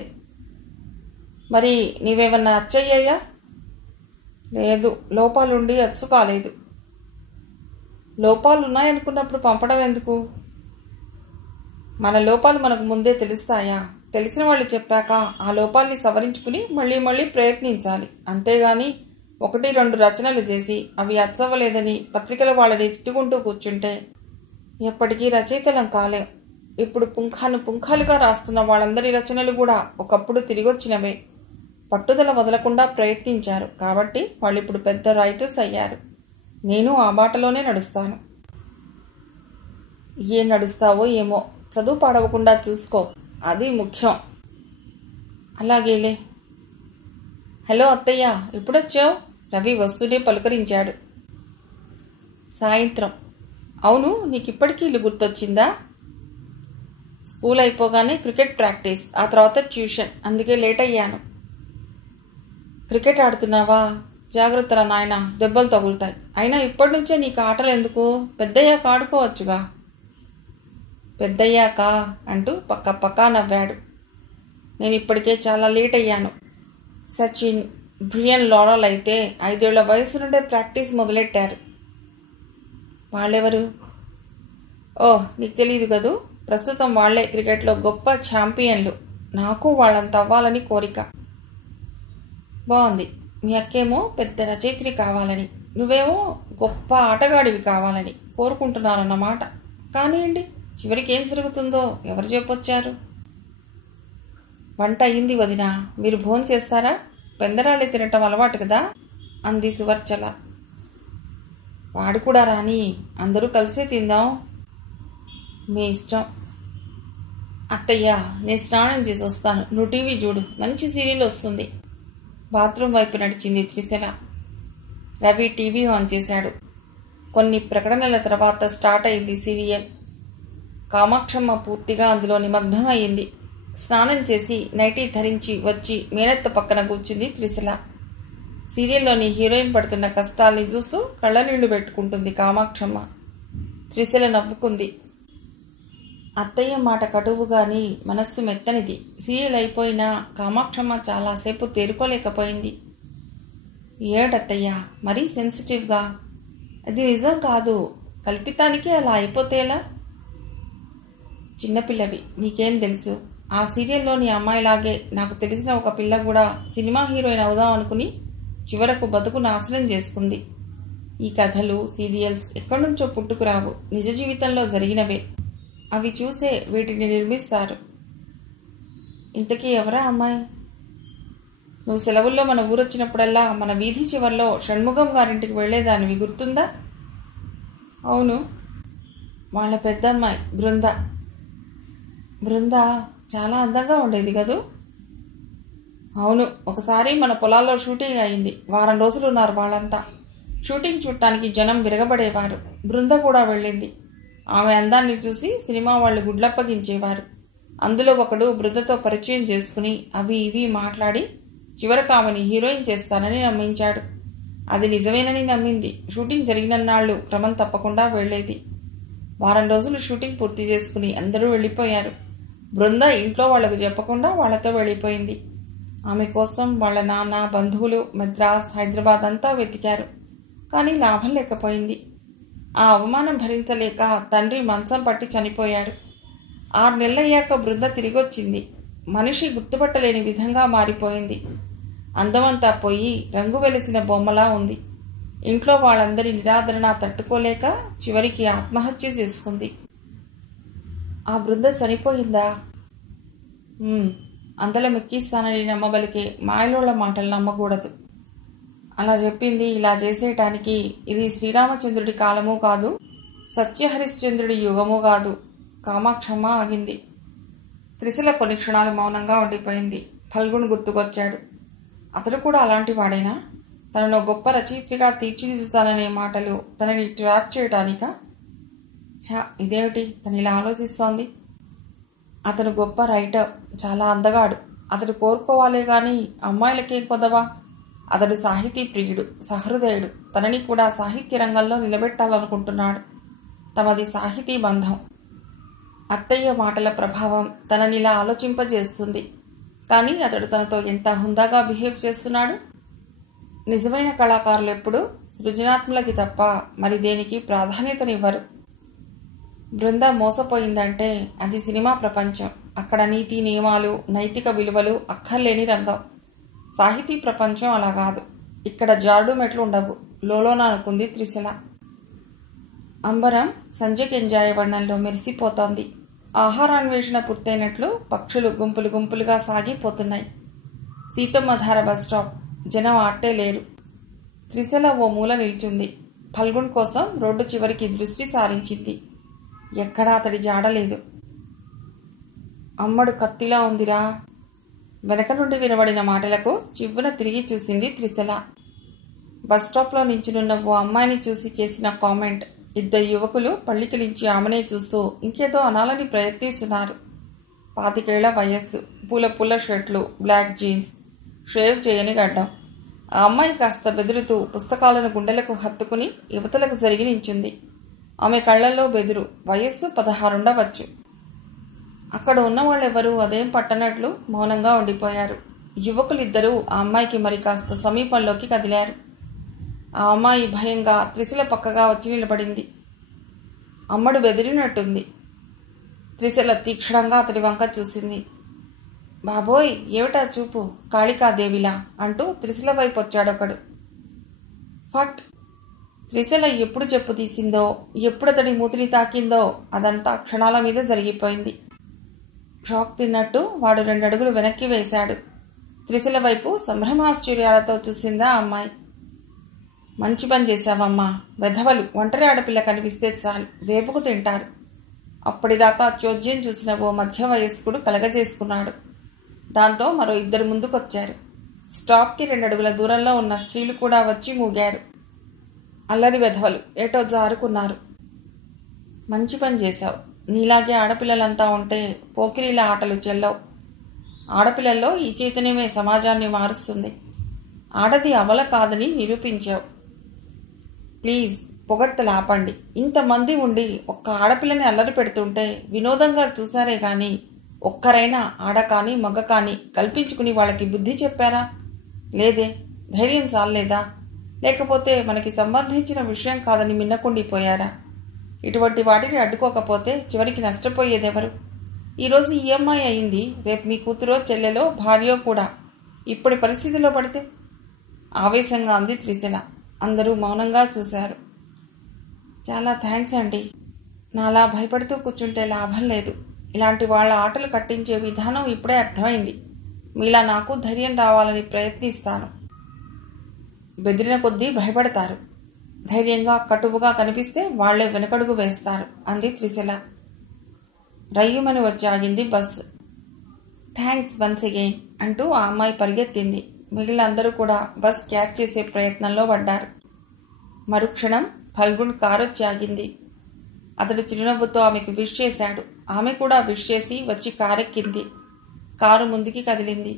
మరి నీవేమన్నా అచ్చయ్యాయా? లేదు, లోపాలుండి అచ్చు కాలేదు. లోపాలున్నాయనుకున్నప్పుడు పంపడం ఎందుకు? మన లోపాలు మనకు ముందే తెలుస్తాయా? తెలిసిన వాళ్ళు చెప్పాక ఆ లోపాల్ని సవరించుకుని మళ్ళీ మళ్ళీ ప్రయత్నించాలి. అంతేగాని 1-2 రచనలు చేసి అవి అచ్చవ్వలేదని పత్రికల వాళ్ళని తిట్టుకుంటూ కూర్చుంటే ఎప్పటికీ రచయితలం కాలేం. ఇప్పుడు పుంఖాలుగా రాస్తున్న వాళ్ళందరి రచనలు కూడా ఒకప్పుడు తిరిగొచ్చినవే. పట్టుదల వదలకుండా ప్రయత్నించారు కాబట్టి వాళ్ళిప్పుడు పెద్ద రైటర్స్ అయ్యారు. నేను ఆ బాటలోనే నడుస్తాను. ఏం నడుస్తావో ఏమో, చదువు పాడవకుండా చూసుకో, అది ముఖ్యం. అలాగేలే. హలో అత్తయ్య, ఎప్పుడొచ్చావు? రవి వస్తూనే పలుకరించాడు. సాయంత్రం. అవును, నీకిప్పటికీ ఇల్లు గుర్తొచ్చిందా? స్కూల్ అయిపోగానే క్రికెట్ ప్రాక్టీస్, ఆ తర్వాత ట్యూషన్, అందుకే లేట్ అయ్యాను. క్రికెట్ ఆడుతున్నావా? జాగ్రత్తరా నాయన, దెబ్బలు తగులుతాయి. అయినా ఇప్పటి నుంచే నీకు ఆటలు ఎందుకు? పెద్దయ్యాక ఆడుకోవచ్చుగా. పెద్దయ్యాక అంటూ పక్కా నవ్వాడు. నేను ఇప్పటికే చాలా లేట్ అయ్యాను. సచిన్, బ్రియన్ లారాల్ అయితే 5 ఏళ్ల వయసు నుండే ప్రాక్టీస్ మొదలెట్టారు. వాళ్ళెవరు? ఓహ్, నీకు తెలీదు కదూ. ప్రస్తుతం వాళ్లే క్రికెట్లో గొప్ప ఛాంపియన్లు. నాకు వాళ్ళంత అవ్వాలని కోరిక. బాగుంది. మీ అక్కేమో పెద్ద రచయిత్రి కావాలని, నువ్వేమో గొప్ప ఆటగాడివి కావాలని కోరుకుంటున్నారన్నమాట. కానివ్వండి, చివరికి ఏం జరుగుతుందో ఎవరు చెప్పొచ్చారు? వంట అయ్యింది వదినా, మీరు భోంచేస్తారా? పెందరాళ్ళే తినటం అలవాటు కదా అంది సువర్చల. వాడు కూడా రాని, అందరూ కలిసే తిందాం. మీ ఇష్టం. అత్తయ్య, నేను స్నానం చేసి వస్తాను, నువ్వు టీవీ చూడు, మంచి సీరియల్ వస్తుంది. బాత్రూమ్ వైపు నడిచింది త్రిశల. రవి టీవీ ఆన్ చేశాడు. కొన్ని ప్రకటనల తర్వాత స్టార్ట్ అయింది సీరియల్. కామాక్షమ్మ పూర్తిగా అందులో నిమగ్నం అయింది. స్నానం చేసి నైటీ ధరించి వచ్చి మేనత్త పక్కన కూర్చుంది త్రిశల. సీరియల్లోని హీరోయిన్ పడుతున్న కష్టాల్ని చూస్తూ కళ్ళనీళ్లు పెట్టుకుంటుంది కామాక్షమ్మ. త్రిశల నవ్వుకుంది. అత్తయ్య మాట కటువు గాని మనస్సు మెత్తనిది. సీరియల్ అయిపోయినా కామాక్షమ్మ చాలాసేపు తేరుకోలేకపోయింది. ఏడత్తయ్య, మరీ సెన్సిటివ్గా. అది నిజం కాదు, కల్పితానికి అలా అయిపోతేలా? చిన్నపిల్లవి, నీకేం తెలుసు? ఆ సీరియల్లోని అమ్మాయిలాగే నాకు తెలిసిన ఒక పిల్ల కూడా సినిమా హీరోయిన్ అవుదాం అనుకుని చివరకు బతుకు నాశనం చేసుకుంది. ఈ కథలు, సీరియల్స్ ఎక్కడి నుంచో పుట్టుకురావు, నిజ జీవితంలో జరిగినవే. అవి చూసే వీటిని నిర్మిస్తారు. ఇంతకీ ఎవరా అమ్మాయి? నువ్వు సెలవుల్లో మన ఊరొచ్చినప్పుడల్లా మన వీధి చివర్లో షణ్ముఖం గారింటికి వెళ్లేదానివి, గుర్తుందా? అవును. వాళ్ళ పెద్దమ్మాయి బృంద. బృంద చాలా అందంగా ఉండేది కదూ? అవును, ఒకసారి మన పొలాల్లో షూటింగ్ అయింది. వారం రోజులు ఉన్నారు వాళ్ళంతా. షూటింగ్ చూడటానికి జనం విరగబడేవారు. బృంద కూడా వెళ్ళింది. ఆమె అందాన్ని చూసి సినిమా వాళ్ళు గుడ్లప్పగించేవారు. అందులో ఒకడు బృందతో పరిచయం చేసుకుని అవి ఇవి మాట్లాడి చివరకు ఆమెని హీరోయిన్ చేస్తానని నమ్మించాడు. అది నిజమేనని నమ్మింది. షూటింగ్ జరిగినన్నాళ్ళు క్రమం తప్పకుండా వెళ్లేది. వారం రోజులు షూటింగ్ పూర్తి చేసుకుని అందరూ వెళ్ళిపోయారు. బృంద ఇంట్లో వాళ్లకు చెప్పకుండా వాళ్లతో వెళ్ళిపోయింది. ఆమె కోసం వాళ్ళ నాన్న, బంధువులు మద్రాస్, హైదరాబాద్ అంతా వెతికారు. కానీ లాభం లేకపోయింది. ఆ అవమానం భరించలేక తండ్రి మంచం పట్టి చనిపోయాడు. 6 నెలలయ్యాక బృంద తిరిగొచ్చింది. మనిషి గుర్తుపట్టలేని విధంగా మారిపోయింది. అందమంతా పోయి రంగు వెలిసిన బొమ్మలా ఉంది. ఇంట్లో వాళ్ళందరి నిరాదరణ తట్టుకోలేక చివరికి ఆత్మహత్య చేసుకుంది. ఆ బృంద చనిపోయిందా? అందల మెక్కిస్తానని నమ్మబలికే మాయలోళ్ల మాటలు నమ్మకూడదు. అలా చెప్పింది ఇలా చేసేయటానికి. ఇది శ్రీరామచంద్రుడి కాలమూ కాదు, సత్యహరిశ్చంద్రుడి యుగమూ కాదు. కామాక్షమ్మ ఆగింది. త్రిశల కొన్ని క్షణాలు మౌనంగా ఉండిపోయింది. ఫల్గుణ్ గుర్తుకొచ్చాడు. అతడు కూడా అలాంటి వాడేనా? తనను గొప్ప రచయిత్రిగా తీర్చిదిద్దుతాననే మాటలు తనని ట్రాప్ చేయటానికా? ఇదేమిటి తను ఇలా ఆలోచిస్తోంది? అతను గొప్ప రైటర్, చాలా అందగాడు. అతడు కోరుకోవాలే గాని అమ్మాయిలకేం కొదవా? అతడు సాహితీ ప్రియుడు, సహృదయుడు. తనని కూడా సాహిత్య రంగంలో నిలబెట్టాలనుకుంటున్నాడు. తమది సాహితీ బంధం. అత్తయ్య మాటల ప్రభావం తననిలా ఆలోచింపజేస్తుంది. కానీ అతడు తనతో ఎంత హుందాగా బిహేవ్ చేస్తున్నాడు. నిజమైన కళాకారులు ఎప్పుడూ సృజనాత్మలకి తప్ప మరి దేనికి ప్రాధాన్యతనివ్వరు. బృంద మోసపోయిందంటే అది సినిమా ప్రపంచం. అక్కడ నీతి నియమాలు, నైతిక విలువలు అక్కర్లేని రంగం. సాహితీ ప్రపంచం అలా కాదు. ఇక్కడ జాడు మెట్లు ఉండవు. లోలోన అనుకుంది త్రిశల. అంబరం సంజయ్ వర్ణంలో మెరిసిపోతోంది. ఆహారాన్వేషణ పూర్తయినట్లు పక్షులు గుంపులు గుంపులుగా సాగిపోతున్నాయి. Seethammadhara bus stop. జనం ఆట్టే లేరు. త్రిశల ఓ మూల నిల్చుంది. ఫల్గుణ్ కోసం రోడ్డు చివరికి దృష్టి సారించింది. ఎక్కడా అతడి జాడలేదు. అమ్మడు కత్తిలా ఉందిరా. వెనక నుండి వినబడిన మాటలకు చివ్వున తిరిగి చూసింది త్రిశల. బస్టాప్లో నించునున్న ఓ అమ్మాయిని చూసి చేసిన కామెంట్. ఇద్దరు యువకులు పళ్ళికిలించి ఆమెనే చూస్తూ ఇంకేదో అనాలని ప్రయత్నిస్తున్నారు. 25 ఏళ్ల వయస్సు, పూల షర్ట్లు, బ్లాక్ జీన్స్, షేవ్ చేయని గడ్డం. ఆ అమ్మాయి కాస్త బెదురుతూ పుస్తకాలను గుండెలకు హత్తుకుని యువతలకు జరిగి నించుంది. ఆమె కళ్లల్లో బెదురు. వయస్సు 16 ఉండవచ్చు. అక్కడ ఉన్నవాళ్ళెవరూ అదేం పట్టనట్లు మౌనంగా ఉండిపోయారు. యువకులిద్దరూ ఆ అమ్మాయికి మరి కాస్త సమీపంలోకి కదిలారు. ఆ అమ్మాయి భయంగా త్రిశల పక్కగా వచ్చి నిలబడింది. అమ్మడు బెదిరినట్టుంది. త్రిశల తీక్షణంగా అతడి వంక చూసింది. బాబోయ్, ఏమిటా చూపు, కాళికాదేవిలా అంటూ త్రిశల వైపు వచ్చాడొకడు. ఫట్! త్రిశల ఎప్పుడు చెప్పు తీసిందో, ఎప్పుడతడి మూతిని తాకిందో అదంతా క్షణాల మీద జరిగిపోయింది. షాక్ తిన్నట్టు వాడు 2 అడుగులు వెనక్కి వేశాడు. త్రిశల వైపు సంభ్రమాశ్చర్యాలతో చూసిందా అమ్మాయి. మంచి పని చేశావమ్మా. వెధవలు ఒంటరి ఆడపిల్ల కనిపిస్తే చాలు వేపుకు తింటారు. అప్పటిదాకా చోద్యం చూసిన ఓ మధ్య వయస్కుడు కలగజేసుకున్నాడు. దాంతో మరో 2 ముందుకొచ్చారు. స్టాప్కి 2 అడుగుల దూరంలో ఉన్న స్త్రీలు కూడా వచ్చి మూగారు. అల్లరి వెధవలు ఏటో జారుకున్నారు. మంచి పని చేశావు. నీలాగే ఆడపిల్లలంతా ఉంటే పోకిరీల ఆటలు చెల్లవు. ఆడపిల్లల్లో ఈ చైతన్యమే సమాజాన్ని మారుస్తుంది. ఆడది అవల కాదని నిరూపించావు. ప్లీజ్, పొగడ్తలు ఆపండి. ఇంతమంది ఉండి ఒక్క ఆడపిల్లని అల్లరి పెడుతుంటే వినోదంగా చూసారే గాని ఒక్కరైనా ఆడ కానీ మగ కానీ కల్పించుకుని వాళ్ళకి బుద్ధి చెప్పారా? లేదే. ధైర్యం చాలేదా? లేకపోతే మనకి సంబంధించిన విషయం కాదని మిన్నకుండిపోయారా? ఇటువంటి వాటిని అడ్డుకోకపోతే చివరికి నష్టపోయేదెవరు? ఈరోజు ఈ అమ్మాయి అయింది, రేపు మీ కూతురో చెల్లెలో భార్యో కూడా. ఇప్పటి పరిస్థితిలో పడితే ఆవేశంగా అంది త్రిశల. అందరూ మౌనంగా చూశారు. చాలా థ్యాంక్స్ అండి. నాలా భయపడుతూ కూర్చుంటే లాభం లేదు. ఇలాంటి వాళ్ళ ఆటలు కట్టించే విధానం ఇప్పుడే అర్థమైంది. మీలా నాకు ధైర్యం రావాలని ప్రయత్నిస్తాను. బెదిరిన కొద్దీ భయపడతారు. ధైర్యంగా కటువుగా కనిపిస్తే వాళ్లే వెనకడుగు వేస్తారు అంది త్రిశల. రయ్యుమని వచ్చి ఆగింది బస్సు. థ్యాంక్స్ వన్స్ అగైన్ అంటూ ఆ అమ్మాయి పరిగెత్తింది. మిగిలిన అందరూ కూడా బస్ క్యాచ్ చేసే ప్రయత్నంలో పడ్డారు. మరుక్షణం ఫల్గుణ్ కారొచ్చి ఆగింది. అతడు చిరునవ్వుతో ఆమెకు విష్ చేశాడు. ఆమె కూడా విష్ చేసి వచ్చి కారెక్కింది. కారు ముందుకి కదిలింది.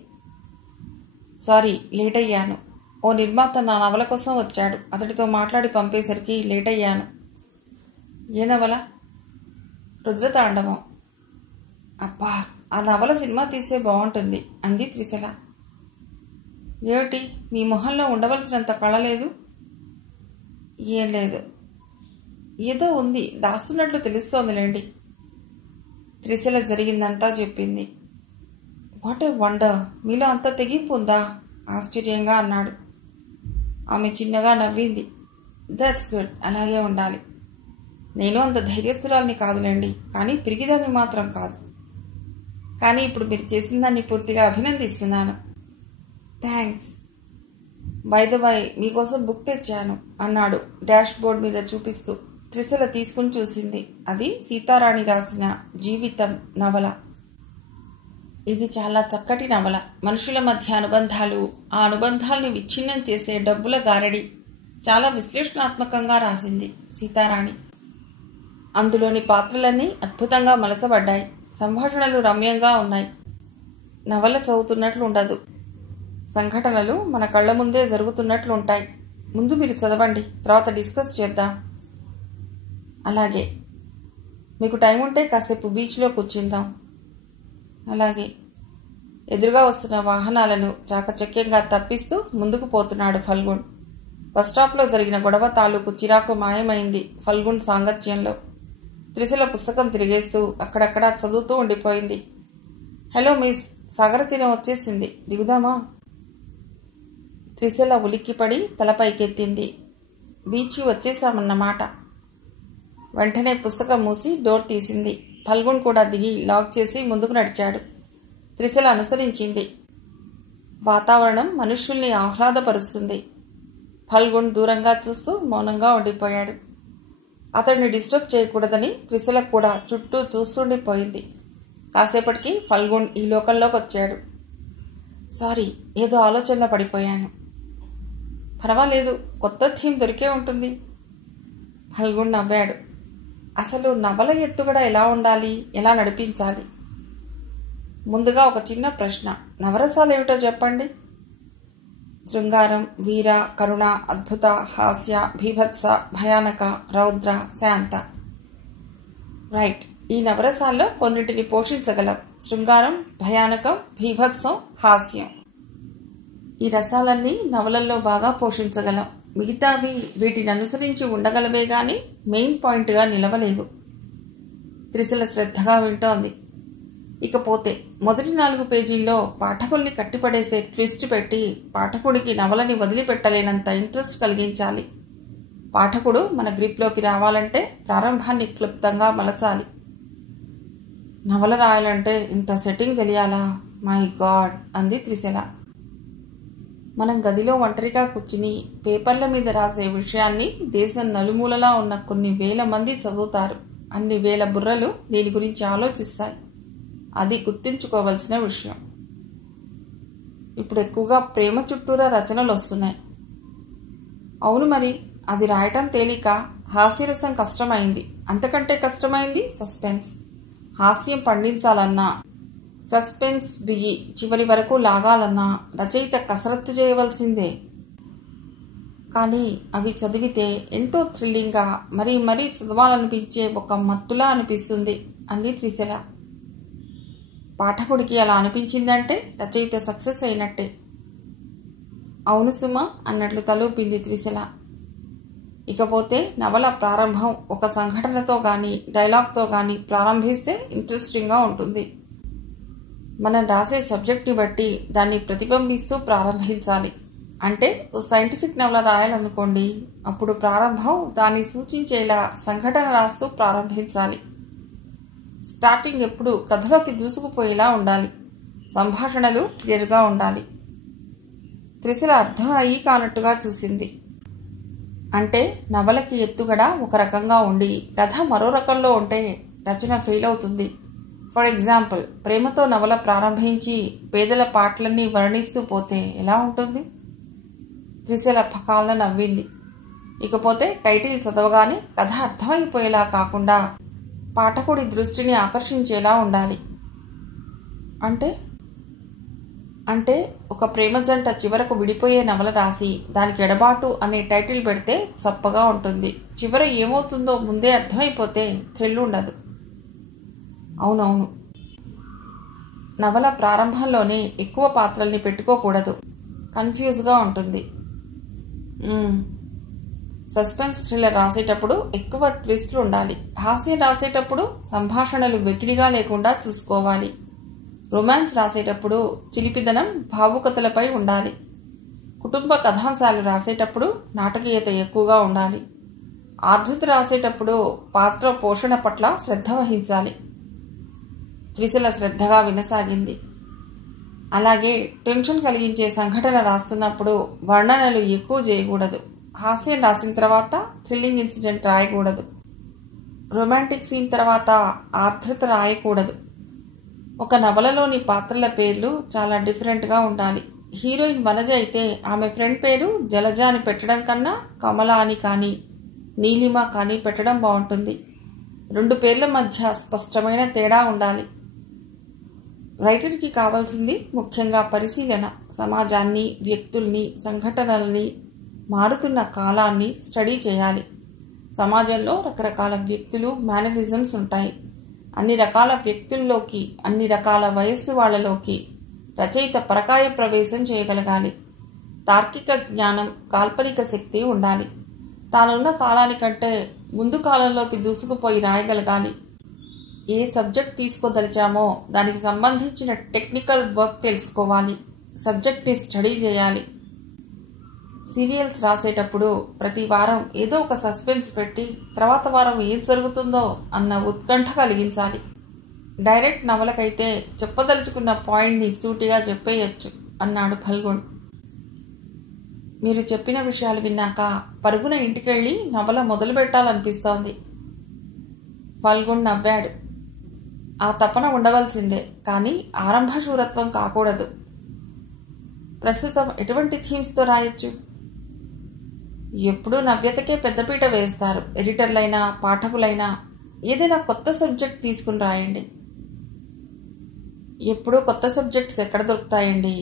సారీ, లేట్ అయ్యాను. ఓ నిర్మాత నా నవల కోసం వచ్చాడు. అతడితో మాట్లాడి పంపేసరికి లేట్ అయ్యాను. ఏ నవల? రుద్రతాండవం. అబ్బా, ఆ నవల సినిమా తీసే బాగుంటుంది అంది త్రిశల. ఏమిటి, మీ మొహంలో ఉండవలసినంత కళ లేదు? ఏం లేదు. ఏదో ఉంది, దాస్తున్నట్లు తెలుస్తోందిలేండి. త్రిశల జరిగిందంతా చెప్పింది. వాట్ ఏ వండర్, మీలో అంత తెగింపు ఉందా? ఆశ్చర్యంగా అన్నాడు. ఆమె చిన్నగా నవ్వింది. దట్స్ గుడ్, అలాగే ఉండాలి. నేను అంత ధైర్యస్తురాల్ని కాదులేండి, కానీ పిరిగిదాన్ని మాత్రం కాదు. కానీ ఇప్పుడు మీరు చేసిన దాన్ని పూర్తిగా అభినందిస్తున్నాను. థ్యాంక్స్. బై ద బై, మీకోసం బుక్ తెచ్చాను అన్నాడు డాష్ బోర్డ్ మీద చూపిస్తూ. త్రిశల తీసుకుని చూసింది. అది సీతారాణి రాసిన జీవితం నవల. ఇది చాలా చక్కటి నవల. మనుషుల మధ్య అనుబంధాలు, ఆ అనుబంధాల్ని విచ్ఛిన్నం చేసే డబ్బుల గారడి చాలా విశ్లేషణాత్మకంగా రాసింది సీతారాణి. అందులోని పాత్రలన్నీ అద్భుతంగా మలచబడ్డాయి. సంభాషణలు రమ్యంగా ఉన్నాయి. నవల చదువుతున్నట్లు ఉండదు. సంఘటనలు మన కళ్ళ ముందే జరుగుతున్నట్లు ఉంటాయి. ముందు మీరు చదవండి, తర్వాత డిస్కస్ చేద్దాం. అలాగే. మీకు టైం ఉంటే కాసేపు బీచ్లో కూర్చుందాం. అలాగే. ఎదురుగా వస్తున్న వాహనాలను చాకచక్యంగా తప్పిస్తూ ముందుకు పోతున్నాడు ఫల్గుణ్. బస్టాప్లో జరిగిన గొడవ తాలూకు చిరాకు మాయమైంది ఫల్గుణ్ సాంగత్యంలో. త్రిశల పుస్తకం తిరిగేస్తూ అక్కడక్కడా చదువుతూ ఉండిపోయింది. హలో మిస్, సాగర తీరం వచ్చేసింది, దిగుదామా? త్రిశల ఉలిక్కిపడి తలపైకెత్తింది. బీచి వచ్చేశామన్నమాట. వెంటనే పుస్తకం మూసి డోర్ తీసింది. ఫల్గుణ్ కూడా దిగి లాక్ చేసి ముందుకు నడిచాడు. త్రిశల అనుసరించింది. వాతావరణం మనుష్యుల్ని ఆహ్లాదపరుస్తుంది. ఫల్గుణ్ దూరంగా చూస్తూ మౌనంగా ఉండిపోయాడు. అతడిని డిస్టర్బ్ చేయకూడదని త్రిశల కూడా చుట్టూ చూస్తుండిపోయింది. కాసేపటికి ఫల్గుణ్ ఈ లోకంలోకి వచ్చాడు. సారీ, ఏదో ఆలోచనలో పడిపోయాను. పర్వాలేదు, కొత్త థీమ్ దొరికే ఉంటుంది. ఫల్గుణ్ నవ్వాడు. అసలు నవల ఎత్తుగడ ఎలా ఉండాలి, ఎలా నడిపించాలి? ముందుగా ఒక చిన్న ప్రశ్న, నవరసాలు ఏమిటో చెప్పండి. శృంగారం, వీర, కరుణ, అద్భుత, హాస్య, భీభత్స, భయానక, రౌద్ర, శాంత. రైట్, ఈ నవరసాల్లో కొన్నింటిని పోషించగలం. శృంగారం, భయానకం, భీభత్సం, హాస్యం. ఈ రసాలన్నీ నవలల్లో బాగా పోషించగలం. మిగతావి వీటిని అనుసరించి ఉండగలవే గాని మెయిన్ పాయింట్గా నిలవలేవు. త్రిశల శ్రద్ధగా వింటోంది. ఇకపోతే మొదటి 4 పేజీల్లో పాఠకుల్ని కట్టిపడేసే ట్విస్ట్ పెట్టి పాఠకుడికి నవలని వదిలిపెట్టలేనంత ఇంట్రెస్ట్ కలిగించాలి. పాఠకుడు మన గ్రిప్లోకి రావాలంటే ప్రారంభాన్ని క్లుప్తంగా మలచాలి. నవల రాయాలంటే ఇంత సెట్టింగ్ తెలియాలా? మై గాడ్, అంది త్రిశల. మనం గదిలో ఒంటరిగా కూర్చుని పేపర్ల మీద రాసే విషయాన్ని దేశం నలుమూలలా ఉన్న కొన్ని వేల మంది చదువుతారు. అన్ని వేల బుర్రలు దీని గురించి ఆలోచిస్తాయి. అది గుర్తుంచుకోవలసిన విషయం. ఇప్పుడు ఎక్కువగా ప్రేమ చుట్టూరా రచనలు వస్తున్నాయి. అవును మరి, అది రాయటం తేలిక, హాస్యరసం కష్టమైంది. అంతకంటే కష్టమైంది సస్పెన్స్. హాస్యం పండించాలన్నా, సస్పెన్స్ బిగి చివరి వరకు లాగాలన్నా రచయిత కసరత్తు చేయవలసిందే. కానీ అవి చదివితే ఎంతో థ్రిల్లింగ్గా మరీ మరీ చదవాలనిపించే ఒక మత్తులా అనిపిస్తుంది, అంది త్రిశల. పాఠకుడికి అలా అనిపించిందంటే రచయిత సక్సెస్ అయినట్టే. అవును సుమ, అన్నట్లు తలూపింది త్రిశల. ఇకపోతే నవల ప్రారంభం ఒక సంఘటనతో గాని డైలాగ్తో గాని ప్రారంభిస్తే ఇంట్రెస్టింగ్గా ఉంటుంది. మనం రాసే సబ్జెక్ట్ని బట్టి దాన్ని ప్రతిబింబిస్తూ ప్రారంభించాలి. అంటే సైంటిఫిక్ నవల రాయాలనుకోండి, అప్పుడు ప్రారంభం దాన్ని సూచించేలా సంఘటన రాస్తూ ప్రారంభించాలి. స్టార్టింగ్ ఎప్పుడు కథలోకి దూసుకుపోయేలా ఉండాలి. సంభాషణలు క్లియర్గా ఉండాలి. త్రిశల అర్థం అయ్యి కానట్టుగా చూసింది. అంటే నవలకి ఎత్తుగడ ఒక రకంగా ఉండి కథ మరో రకంలో ఉంటే రచన ఫెయిల్ అవుతుంది. ఫర్ ఎగ్జాంపుల్, ప్రేమతో నవల ప్రారంభించి పేదల పాటలన్నీ వర్ణిస్తూ పోతే ఎలా ఉంటుంది? త్రిశల పకాలన నవ్వింది. ఇకపోతే టైటిల్ చదవగానే కథ అర్థమైపోయేలా కాకుండా పాఠకుడి దృష్టిని ఆకర్షించేలా ఉండాలి. అంటే ఒక ప్రేమ జంట చివరకు విడిపోయే నవల రాసి దానికి ఎడబాటు అనే టైటిల్ పెడితే చప్పగా ఉంటుంది. చివర ఏమవుతుందో ముందే అర్థమైపోతే థ్రిల్ ఉండదు. అవునవును, నవల ప్రారంభంలోనే ఎక్కువ పాత్రల్ని పెట్టుకోకూడదు, కన్ఫ్యూజ్గా ఉంటుంది. సస్పెన్స్ థ్రిల్లర్ రాసేటప్పుడు ఎక్కువ ట్విస్ట్లు ఉండాలి. హాస్యం రాసేటప్పుడు సంభాషణలు వెకిలిగా లేకుండా చూసుకోవాలి. రొమాన్స్ రాసేటప్పుడు చిలిపిదనం భావుకతలపై ఉండాలి. కుటుంబ కథాంశాలు రాసేటప్పుడు నాటకీయత ఎక్కువగా ఉండాలి. ఆర్ద్రత రాసేటప్పుడు పాత్ర పోషణ పట్ల శ్రద్ధ వహించాలి. త్రిశల శ్రద్ధగా వినసాగింది. అలాగే టెన్షన్ కలిగించే సంఘటన రాస్తున్నప్పుడు వర్ణనలు ఎక్కువ చేయకూడదు. హాస్యం రాసిన తర్వాత థ్రిల్లింగ్ ఇన్సిడెంట్ రాయకూడదు. రొమాంటిక్ సీన్ తర్వాత ఆర్ద్రత రాయకూడదు. ఒక నవలలోని పాత్రల పేర్లు చాలా డిఫరెంట్గా ఉండాలి. హీరోయిన్ వనజ అయితే ఆమె ఫ్రెండ్ పేరు జలజ అని పెట్టడం కన్నా కమల అని కానీ నీలిమ కానీ పెట్టడం బాగుంటుంది. 2 పేర్ల మధ్య స్పష్టమైన తేడా ఉండాలి. రైటర్కి కావాల్సింది ముఖ్యంగా పరిశీలన. సమాజాన్ని, వ్యక్తుల్ని, సంఘటనల్ని, మారుతున్న కాలాన్ని స్టడీ చేయాలి. సమాజంలో రకరకాల వ్యక్తులు, మేనరిజమ్స్ ఉంటాయి. అన్ని రకాల వ్యక్తుల్లోకి, అన్ని రకాల వయస్సు వాళ్ళలోకి రచయిత పరకాయ ప్రవేశం చేయగలగాలి. తార్కిక జ్ఞానం, కాల్పనిక శక్తి ఉండాలి. తానున్న కాలానికంటే ముందు కాలంలోకి దూసుకుపోయి రాయగలగాలి. ఏ సబ్జెక్ట్ తీసుకోదలిచామో దానికి సంబంధించిన టెక్నికల్ వర్క్ తెలుసుకోవాలి. సబ్జెక్ట్ని స్టడీ చేయాలి. సీరియల్స్ రాసేటప్పుడు ప్రతి వారం ఏదో ఒక సస్పెన్స్ పెట్టి తర్వాత వారం ఏం జరుగుతుందో అన్న ఉత్కంఠ కలిగించాలి. డైరెక్ట్ నవలకైతే చెప్పదలుచుకున్న పాయింట్ని సూటిగా చెప్పేయచ్చు అన్నాడు ఫల్గుణ్. మీరు చెప్పిన విషయాలు విన్నాక పరుగున ఇంటికెళ్ళి నవల మొదలు పెట్టాలనిపిస్తోంది. ఫల్గుణ్ నవ్వాడు. ఆ తపన ఉండవలసిందే, కానీ ఆరంభశూరత్వం కాకూడదు. ప్రస్తుతం ఎటువంటి థీమ్స్తో రాయొచ్చు? ఎప్పుడూ నవ్యతకే పెద్దపీట వేస్తారు ఎడిటర్లైనా పాఠకులైనా. ఏదైనా కొత్త సబ్జెక్ట్ తీసుకుని రాయండి. ఎప్పుడూ కొత్త సబ్జెక్ట్స్ ఎక్కడ దొరుకుతాయండి?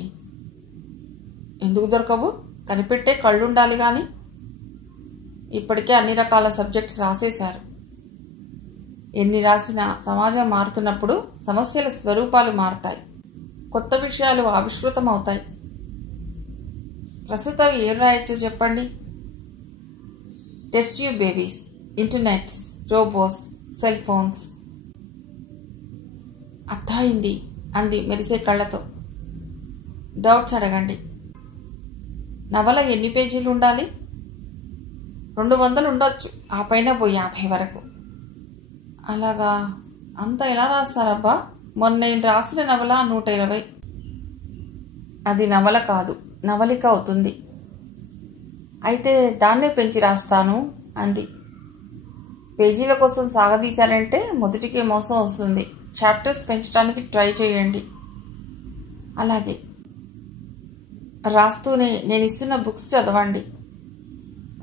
ఎందుకు దొరకవు? కనిపెట్టే కళ్ళుండాలి గాని. ఇప్పటికే అన్ని రకాల సబ్జెక్ట్స్ రాసేశారు. ఎన్ని రాసినా సమాజం మారుతున్నప్పుడు సమస్యల స్వరూపాలు మారుతాయి, కొత్త విషయాలు ఆవిష్కృతం అవుతాయి. ప్రస్తుతం ఏం రాయొచ్చు చెప్పండి? Test tube babies, internets, robots, cell phones. అర్థమైంది అంది మెరిసే కళ్ళతో. డౌట్స్ అడగండి. నవల ఎన్ని పేజీలు ఉండాలి? 200 ఉండొచ్చు, ఆ పైన పోయి 50 వరకు. అలాగా? అంత ఎలా రాస్తారబ్బా? మొన్న నేను రాసిన నవల 120. అది నవల కాదు, నవలిక అవుతుంది. అయితే దాన్నే పెంచి రాస్తాను అంది. పేజీల కోసం సాగదీశారంటే మొదటికే మోసం వస్తుంది. చాప్టర్స్ పెంచడానికి ట్రై చేయండి. అలాగే. రాస్తూనే నేను ఇస్తున్న బుక్స్ చదవండి.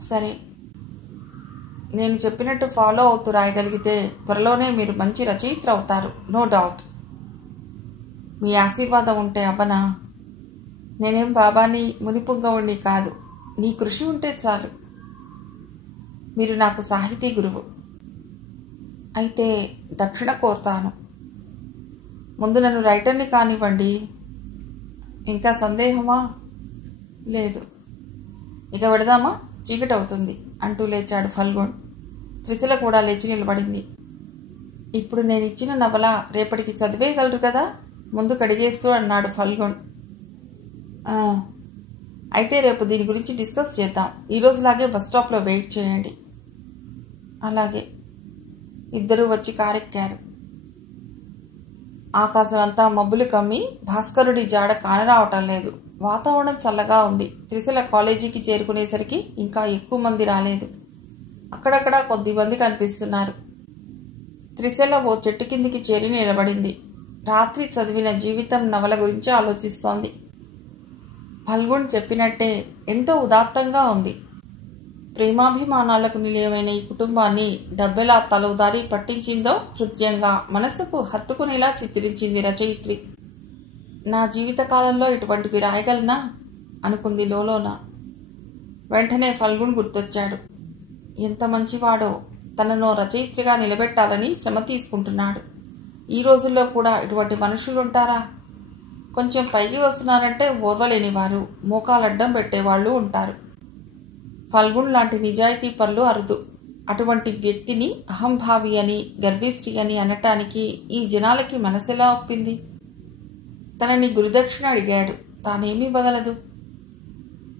సరే. నేను చెప్పినట్టు ఫాలో అవుతూ రాయగలిగితే త్వరలోనే మీరు మంచి రచయిత్ర అవుతారు, నో డౌట్. మీ ఆశీర్వాదం ఉంటే అవ్వనా? నేనేం బాబాని, మునిపుంగవుణ్ణి కాదు. నీ కృషి ఉంటే చాలు. మీరు నాకు సాహితీ గురువు. అయితే దక్షిణ కోరుతాను. ముందు నన్ను రైటర్ని కానివ్వండి. ఇంకా సందేహమా? లేదు. ఇక వెడదామా? చీకటి అవుతుంది అంటూ లేచాడు ఫల్గుణ్. త్రిశల కూడా లేచి నిలబడింది. ఇప్పుడు నేను ఇచ్చిన నవల రేపటికి చదివేయగలరు కదా? ముందు కడిగేస్తూ అన్నాడు ఫల్గుణ్. అయితే రేపు దీని గురించి డిస్కస్ చేద్దాం. ఈరోజులాగే బస్ స్టాప్లో వెయిట్ చేయండి. అలాగే. ఇద్దరూ వచ్చి కారెక్కారు. ఆకాశం అంతా మబ్బులు కమ్మి భాస్కరుడి జాడ కానరావటం లేదు. వాతావరణం చల్లగా ఉంది. త్రిశల కాలేజీకి చేరుకునేసరికి ఇంకా ఎక్కువ మంది రాలేదు. అక్కడక్కడ కొద్దిమంది కనిపిస్తున్నారు. త్రిశల ఓ చెట్టు కిందికి చేరి నిలబడింది. రాత్రి చదివిన జీవితం నవల గురించి ఆలోచిస్తోంది. ఫల్గుణ్ చెప్పినట్టే ఎంతో ఉదాత్తంగా ఉంది. ప్రేమాభిమానాలకు నిలయమైన ఈ కుటుంబాన్ని డబ్బెలా తలవుదారి పట్టించిందో హృదయంగా మనసుకు హత్తుకునేలా చిత్రించింది రచయిత్రి. నా జీవితకాలంలో ఇటువంటివి రాయగలనా అనుకుంది లోలోన. వెంటనే ఫల్గుణ్ గుర్తొచ్చాడు. ఎంత మంచివాడో, తనను రచయిత్రిగా నిలబెట్టాలని శ్రమ తీసుకుంటున్నాడు. ఈ రోజుల్లో కూడా ఇటువంటి మనుషులుంటారా? కొంచెం పైకి వస్తున్నారంటే ఓర్వలేనివారు, మోకాలడ్డం పెట్టేవాళ్లు ఉంటారు. ఫల్గుణ్ లాంటి నిజాయితీ పరులు అరుదు. అటువంటి వ్యక్తిని అహంభావి అని, గర్విష్టి అని అనటానికి ఈ జనాలకి మనసెలా ఒప్పింది? తనని గురుదక్షిణ అడిగాడు. తానేమి ఇవ్వగలదు?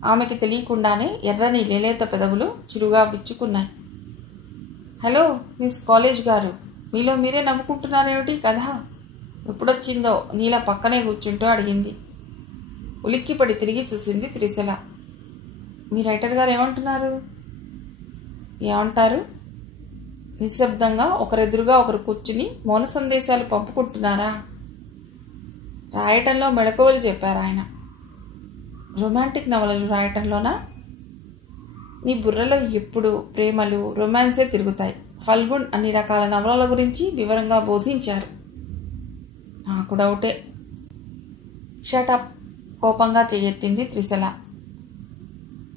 ఆమెకి తెలియకుండానే ఎర్రని లేలేత పెదవులు చురుగా విచ్చుకున్నాయి. హలో మిస్ కాలేజ్ గారు, మీలో మీరే నవ్వుకుంటున్నారేమిటి? కథ ఎప్పుడొచ్చిందో నీల పక్కనే కూర్చుంటూ అడిగింది. ఉలిక్కిపడి తిరిగి చూసింది త్రిశల. మీ రైటర్ గారు ఏమంటున్నారు? ఏమంటారు? నిశ్శబ్దంగా ఒకరెదురుగా ఒకరు కూర్చుని మౌన సందేశాలు పంపుకుంటున్నారా? రాయటంలో మెళకువలు చెప్పారు ఆయన. రొమాంటిక్ నవలలు రాయటంలోనా? నీ బుర్రలో ఎప్పుడు ప్రేమలు, రొమాన్సే తిరుగుతాయి. ఫల్గుణ్ అన్ని రకాల నవలల గురించి వివరంగా బోధించారు. నాకు డౌటే. షటప్, కోపంగా చెయ్యెత్తింది త్రిశల.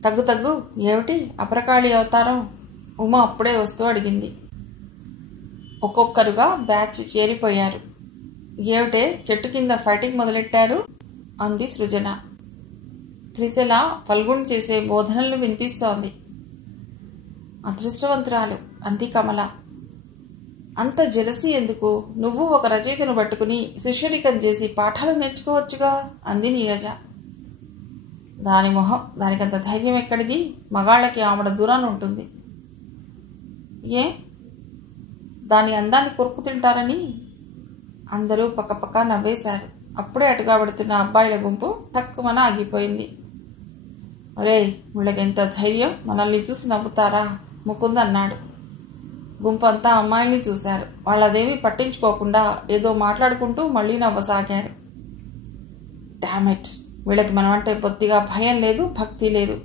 తగ్గు ఏమిటి అపరకాళి అవతారం? ఉమ అప్పుడే వస్తూ అడిగింది. ఒక్కొక్కరుగా బ్యాచ్ చేరిపోయారు. ఏమిటే చెట్టు కింద ఫైటింగ్ మొదలెట్టారు? అంది సృజన. త్రిశల ఫల్గుణ్ చేసే బోధనలు వినిపిస్తోంది. అదృష్టవంతురాలు అంది కమల. అంత జలసి ఎందుకు? నువ్వు ఒక రచయితను పట్టుకుని శిష్యరికం చేసి పాఠాలు నేర్చుకోవచ్చుగా అంది నీరజ. దాని మొహం, దానికంత ధైర్యం ఎక్కడిది? మగాళ్ళకి ఆమెడ దూరాన్ని ఉంటుంది. ఏ? దాని అందాన్ని కొరుకు తింటారని? అందరూ పక్కపక్క నవ్వేశారు. అప్పుడే అటుగా పడుతున్న అబ్బాయిల గుంపు టక్కుమన ఆగిపోయింది. ఒరేయ్, వీళ్ళకెంత ధైర్యం, మనల్ని చూసి నవ్వుతారా? ముకుంద్ అన్నాడు. గుంపంతా అమ్మాయిల్ని చూశారు. వాళ్ళదేమీ పట్టించుకోకుండా ఏదో మాట్లాడుకుంటూ మళ్లీ నవ్వసాగారు. డామెట్, వీళ్ళకి మనమంటే బొత్తిగా భయం లేదు, భక్తి లేదు.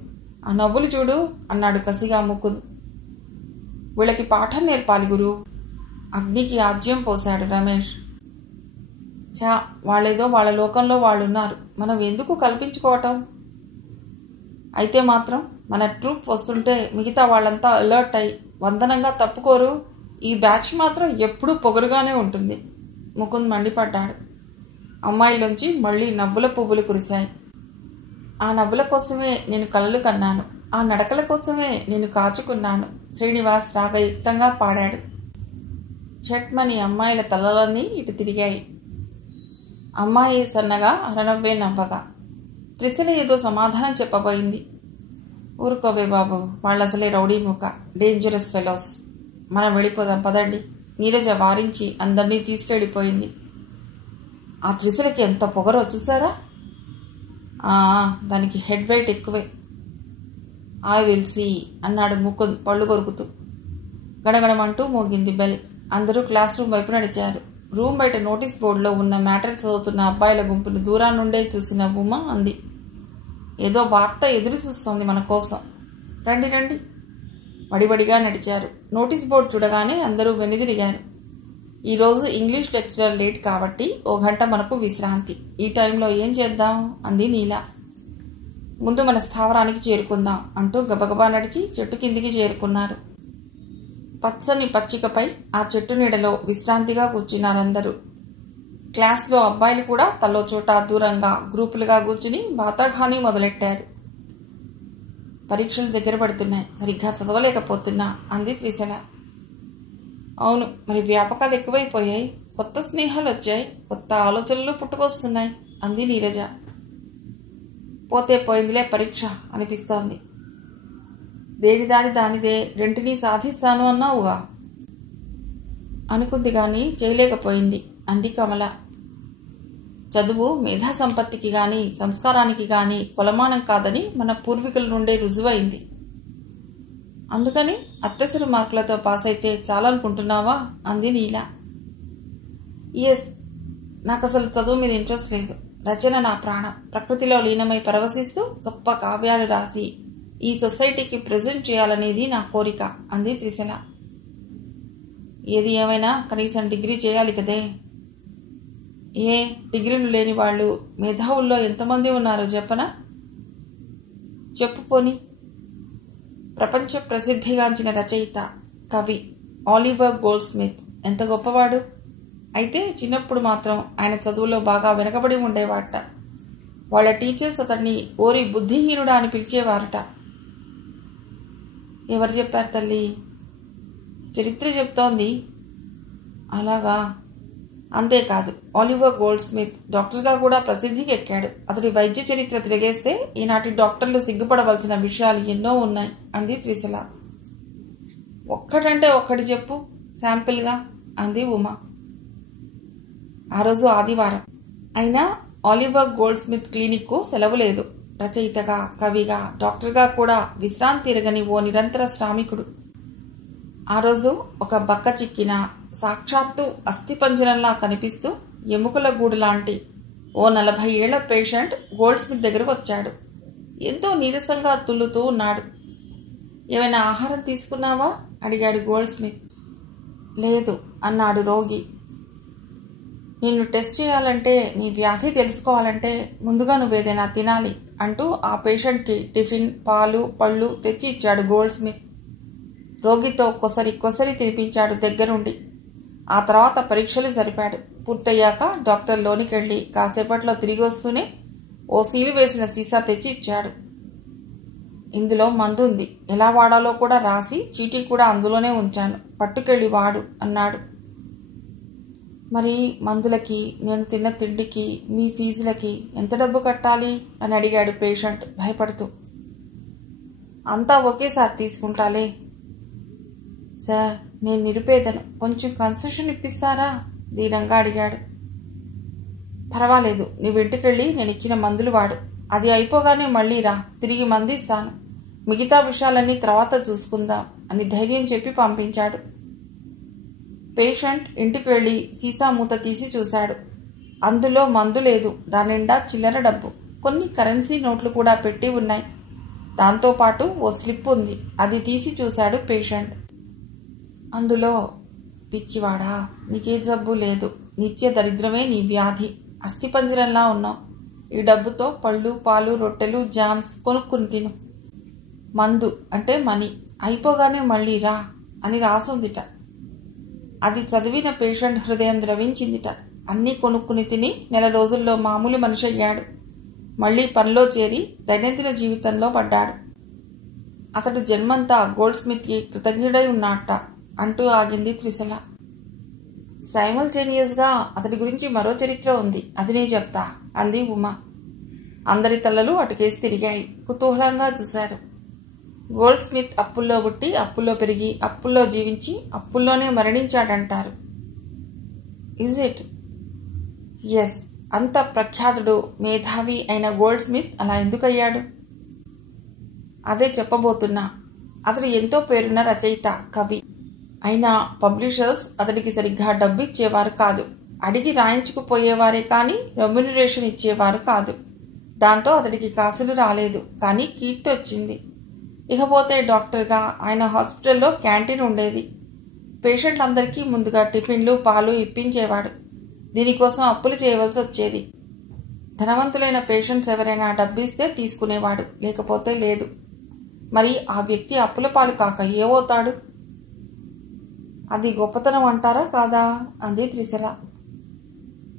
ఆ నవ్వులు చూడు అన్నాడు కసిగా ముకుంద్. వీళ్ళకి పాఠం నేర్పాలి గురు. అగ్నికి ఆజ్యం పోశాడు రమేష్. చా, వాళ్ళేదో వాళ్ళ లోకంలో వాళ్ళున్నారు, మనం ఎందుకు కల్పించుకోవటం? అయితే మాత్రం మన ట్రూప్ వస్తుంటే మిగతా వాళ్ళంతా అలర్ట్ అయి వందనంగా తప్పుకోరు. ఈ బ్యాచ్ మాత్రం ఎప్పుడూ పొగరుగానే ఉంటుంది. ముకుంద్ మండిపడ్డాడు. అమ్మాయిలోంచి మళ్లీ నవ్వుల పువ్వులు కురిశాయి. ఆ నవ్వుల కోసమే నేను కలలు కన్నాను, ఆ నడకల కోసమే నేను కాచుకున్నాను. శ్రీనివాస్ రాగయుక్తంగా పాడాడు. చట్మని అమ్మాయిల తలలన్నీ ఇటు తిరిగాయి. అమ్మాయి సన్నగా అరనవ్వే నవ్వగా. త్రిశల ఏదో సమాధానం చెప్పబోయింది. ఊరుకోవే బాబు, వాళ్ళసలే రౌడీ మూక, డేంజరస్ ఫెలోస్. మనం వెళ్ళిపోదాం పదండి. నీరజ వారించి అందరినీ తీసుకెళ్ళిపోయింది. ఆ త్రిశలకి ఎంత పొగరో చూసారా? దానికి హెడ్ వెయిట్ ఎక్కువే. ఐ విల్ సీ అన్నాడు ముకుంద్ పళ్ళు కొరుకుతూ. గడగడమంటూ మోగింది బెల్. అందరూ క్లాస్ రూమ్ వైపు నడిచారు. రూమ్ బయట నోటీస్ బోర్డులో ఉన్న మ్యాటర్ చదువుతున్న అబ్బాయిల గుంపును దూరాన్నుండే చూసిన ఉమ అంది. ఏదో వార్త ఎదురు చూస్తోంది మన కోసం. రండి రండి. వడివడిగా నడిచారు. నోటీస్ బోర్డు చూడగానే అందరూ వెనుదిరిగారు. ఈరోజు ఇంగ్లీష్ లెక్చరర్ లేట్ కాబట్టి 1 గంట మనకు విశ్రాంతి. ఈ టైంలో ఏం చేద్దాం అంది నీలా. ముందు మన స్థావరానికి చేరుకుందాం అంటూ గబగబా నడిచి చెట్టు కిందికి చేరుకున్నారు. పచ్చని పచ్చికపై ఆ చెట్టు నీడలో విశ్రాంతిగా కూర్చున్నారందరూ. క్లాస్లో అబ్బాయిలు కూడా తలో చోట దూరంగా గ్రూపులుగా కూర్చుని బాతాఖానీ మొదలెట్టారు. పరీక్షలు దగ్గర పడుతున్నాయి, సరిగ్గా చదవలేకపోతున్నా అంది త్రిశల. అవును, మరి వ్యాపకాలు ఎక్కువైపోయాయి, కొత్త స్నేహాలు వచ్చాయి, కొత్త ఆలోచనలు పుట్టుకొస్తున్నాయి అంది నీరజ. పోతే పోయిందిలే పరీక్ష అనిపిస్తోంది. దేనిదాని దానిదే, రెంటినీ సాధిస్తాను అన్నావుగా. అనుకుంది గాని చేయలేకపోయింది అంది కమల. చదువు మేధా సంపత్తికి గాని సంస్కారానికి గాని కొలమానం కాదని మన పూర్వీకుల నుండే రుజువైంది. అందుకని అత్యవసర మార్కులతో పాస్ అయితే చాలనుకుంటున్నావా అంది నీలా. ఎస్, నాకు అసలు చదువు మీద ఇంట్రెస్ట్ లేదు. రచన నా ప్రాణం. ప్రకృతిలో లీనమై పరవశిస్తూ గొప్ప కావ్యాలు రాసి ఈ సొసైటీకి ప్రెజెంట్ చేయాలనేది నా కోరిక అంది త్రిశల. ఏది ఏమైనా కనీసం డిగ్రీ చేయాలి కదే. ఏ డిగ్రీలు లేని వాళ్ళు మేధావుల్లో ఎంతమంది ఉన్నారో చెప్పనా? చెప్పు పోని. ప్రపంచ ప్రసిద్ధిగాంచిన రచయిత, కవి ఆలివర్ గోల్డ్స్మిత్ ఎంత గొప్పవాడు. అయితే చిన్నప్పుడు మాత్రం ఆయన చదువులో బాగా వెనకబడి ఉండేవాట. వాళ్ళ టీచర్స్ అతన్ని ఓరి బుద్ధిహీనుడా అని పిలిచేవారట. ఎవరు చెప్పారు తల్లి? చరిత్ర చెప్తోంది. అలాగా? అంతేకాదు, ఆలివర్ గోల్డ్స్మిత్ డాక్టర్గా కూడా ప్రసిద్ధికి ఎక్కాడు. అతడి వైద్య చరిత్ర తిరిగేస్తే ఈనాటి డాక్టర్లు సిగ్గుపడవలసిన విషయాలు ఎన్నో ఉన్నాయి అంది త్రిశల. ఒక్కటంటే ఒక్కటి చెప్పు శాంపిల్గా అంది ఉమా. ఆ రోజు ఆదివారం అయినా ఆలివర్ గోల్డ్స్మిత్ క్లినిక్కు సెలవు లేదు. రచయితగా, కవిగా, డాక్టర్గా కూడా విశ్రాంతి తిరగని ఓ నిరంతర శ్రామికుడు. ఆ రోజు ఒక బక్క చిక్కిన, సాక్షాత్తు అస్థిపంజరంలా కనిపిస్తూ ఎముకల గూడు లాంటి ఓ 40 ఏళ్ల పేషెంట్ గోల్డ్స్మిత్ దగ్గరకు వచ్చాడు. ఎంతో నీరసంగా తుల్లుతూ ఉన్నాడు. ఏమైనా ఆహారం తీసుకున్నావా అడిగాడు గోల్డ్స్మిత్. లేదు అన్నాడు రోగి. నిన్ను టెస్ట్ చేయాలంటే, నీ వ్యాధి తెలుసుకోవాలంటే ముందుగా నువ్వేదైనా తినాలి అంటూ ఆ పేషెంట్కి టిఫిన్, పాలు, పళ్ళు తెచ్చి ఇచ్చాడు గోల్డ్స్మిత్. రోగితో కొసరి తినిపించాడు దగ్గరుండి. ఆ తర్వాత పరీక్షలు జరిపాడు. పూర్తయ్యాక డాక్టర్ లోనికెళ్ళి కాసేపట్లో తిరిగి వస్తూనే ఓ సీలు వేసిన సీసా తెచ్చి ఇచ్చాడు. ఇందులో మందు ఉంది, ఎలా వాడాలో కూడా రాసి చీటీ కూడా అందులోనే ఉంచాను, పట్టుకెళ్ళి వాడు అన్నాడు. మరి మందులకి, నేను తిన్న తిండికి, మీ ఫీజులకి ఎంత డబ్బు కట్టాలి అని అడిగాడు పేషెంట్ భయపడుతూ. అంతా ఒకేసారి తీసుకుంటాలే. సార్, నేను నిరుపేదను, కొంచెం కన్సెషన్ ఇప్పిస్తారా దీనంగా అడిగాడు. పర్వాలేదు, నువ్వు ఇంటికెళ్ళి నేను ఇచ్చిన మందులు వాడు, అది అయిపోగానే మళ్ళీ రా, తిరిగి మందిస్తాను, మిగతా విషయాలన్నీ తర్వాత చూసుకుందాం అని ధైర్యం చెప్పి పంపించాడు. పేషెంట్ ఇంటికి వెళ్ళి సీసా మూత తీసి చూశాడు. అందులో మందు లేదు, దాని నిండా చిల్లర డబ్బు, కొన్ని కరెన్సీ నోట్లు కూడా పెట్టి ఉన్నాయి. దాంతోపాటు ఓ స్లిప్ ఉంది, అది తీసి చూశాడు పేషెంట్. అందులో, పిచ్చివాడా, నీకే జబ్బు లేదు, నిత్య దరిద్రమే నీ వ్యాధి, అస్థిపంజరంలా ఉన్నావు, ఈ డబ్బుతో పళ్ళు, పాలు, రొట్టెలు, జామ్స్ కొనుక్కుని తిను, మందు అంటే మనీ, అయిపోగానే మళ్ళీ రా అని రాసుందిట. అది చదివిన పేషెంట్ హృదయం ద్రవించిందిట. అన్నీ కొనుక్కుని తిని నెల రోజుల్లో మామూలు మనిషి అయ్యాడు. మళ్లీ పనిలో చేరి దైనందిన జీవితంలో పడ్డాడు. అతడు జన్మంతా గోల్డ్ స్మిత్కి కృతజ్ఞుడై ఉన్నట్ట అంటూ ఆగింది త్రిశల. సైమల్టేనియస్గా అతడి గురించి మరో చరిత్ర ఉంది, అది నే చెప్తా అంది ఉమా. అందరి తలలు అటుకేసి తిరిగాయి. కుతూహలంగా చూశారు. గోల్డ్ స్మిత్ అప్పుల్లో పుట్టి, అప్పుల్లో పెరిగి, అప్పుల్లో జీవించి, అప్పుల్లోనే మరణించాడంటారు. Is it? ఎస్. అంత ప్రఖ్యాతుడు, మేధావి అయిన గోల్డ్ స్మిత్ అలా ఎందుకయ్యాడు? అదే చెప్పబోతున్నా. అతడు ఎంతో పేరున్న రచయిత, కవి. అయినా పబ్లిషర్స్ అతడికి సరిగ్గా డబ్బు ఇచ్చేవారు కాదు. అడిగి రాయించుకుపోయేవారే కానీ రెమ్యునరేషన్ ఇచ్చేవారు కాదు. దాంతో అతడికి కాసులు రాలేదు, కానీ కీర్తి వచ్చింది. ఇకపోతే డాక్టర్గా ఆయన హాస్పిటల్లో క్యాంటీన్ ఉండేది. పేషెంట్లందరికీ ముందుగా టిఫిన్లు, పాలు ఇప్పించేవాడు. దీనికోసం అప్పులు చేయవలసి వచ్చేది. ధనవంతులైన పేషెంట్స్ ఎవరైనా డబ్బిస్తే తీసుకునేవాడు, లేకపోతే లేదు. మరి ఆ వ్యక్తి అప్పుల పాలు కాక ఏమవుతాడు? అది గొప్పతనం అంటారా కాదా అంది త్రిశల.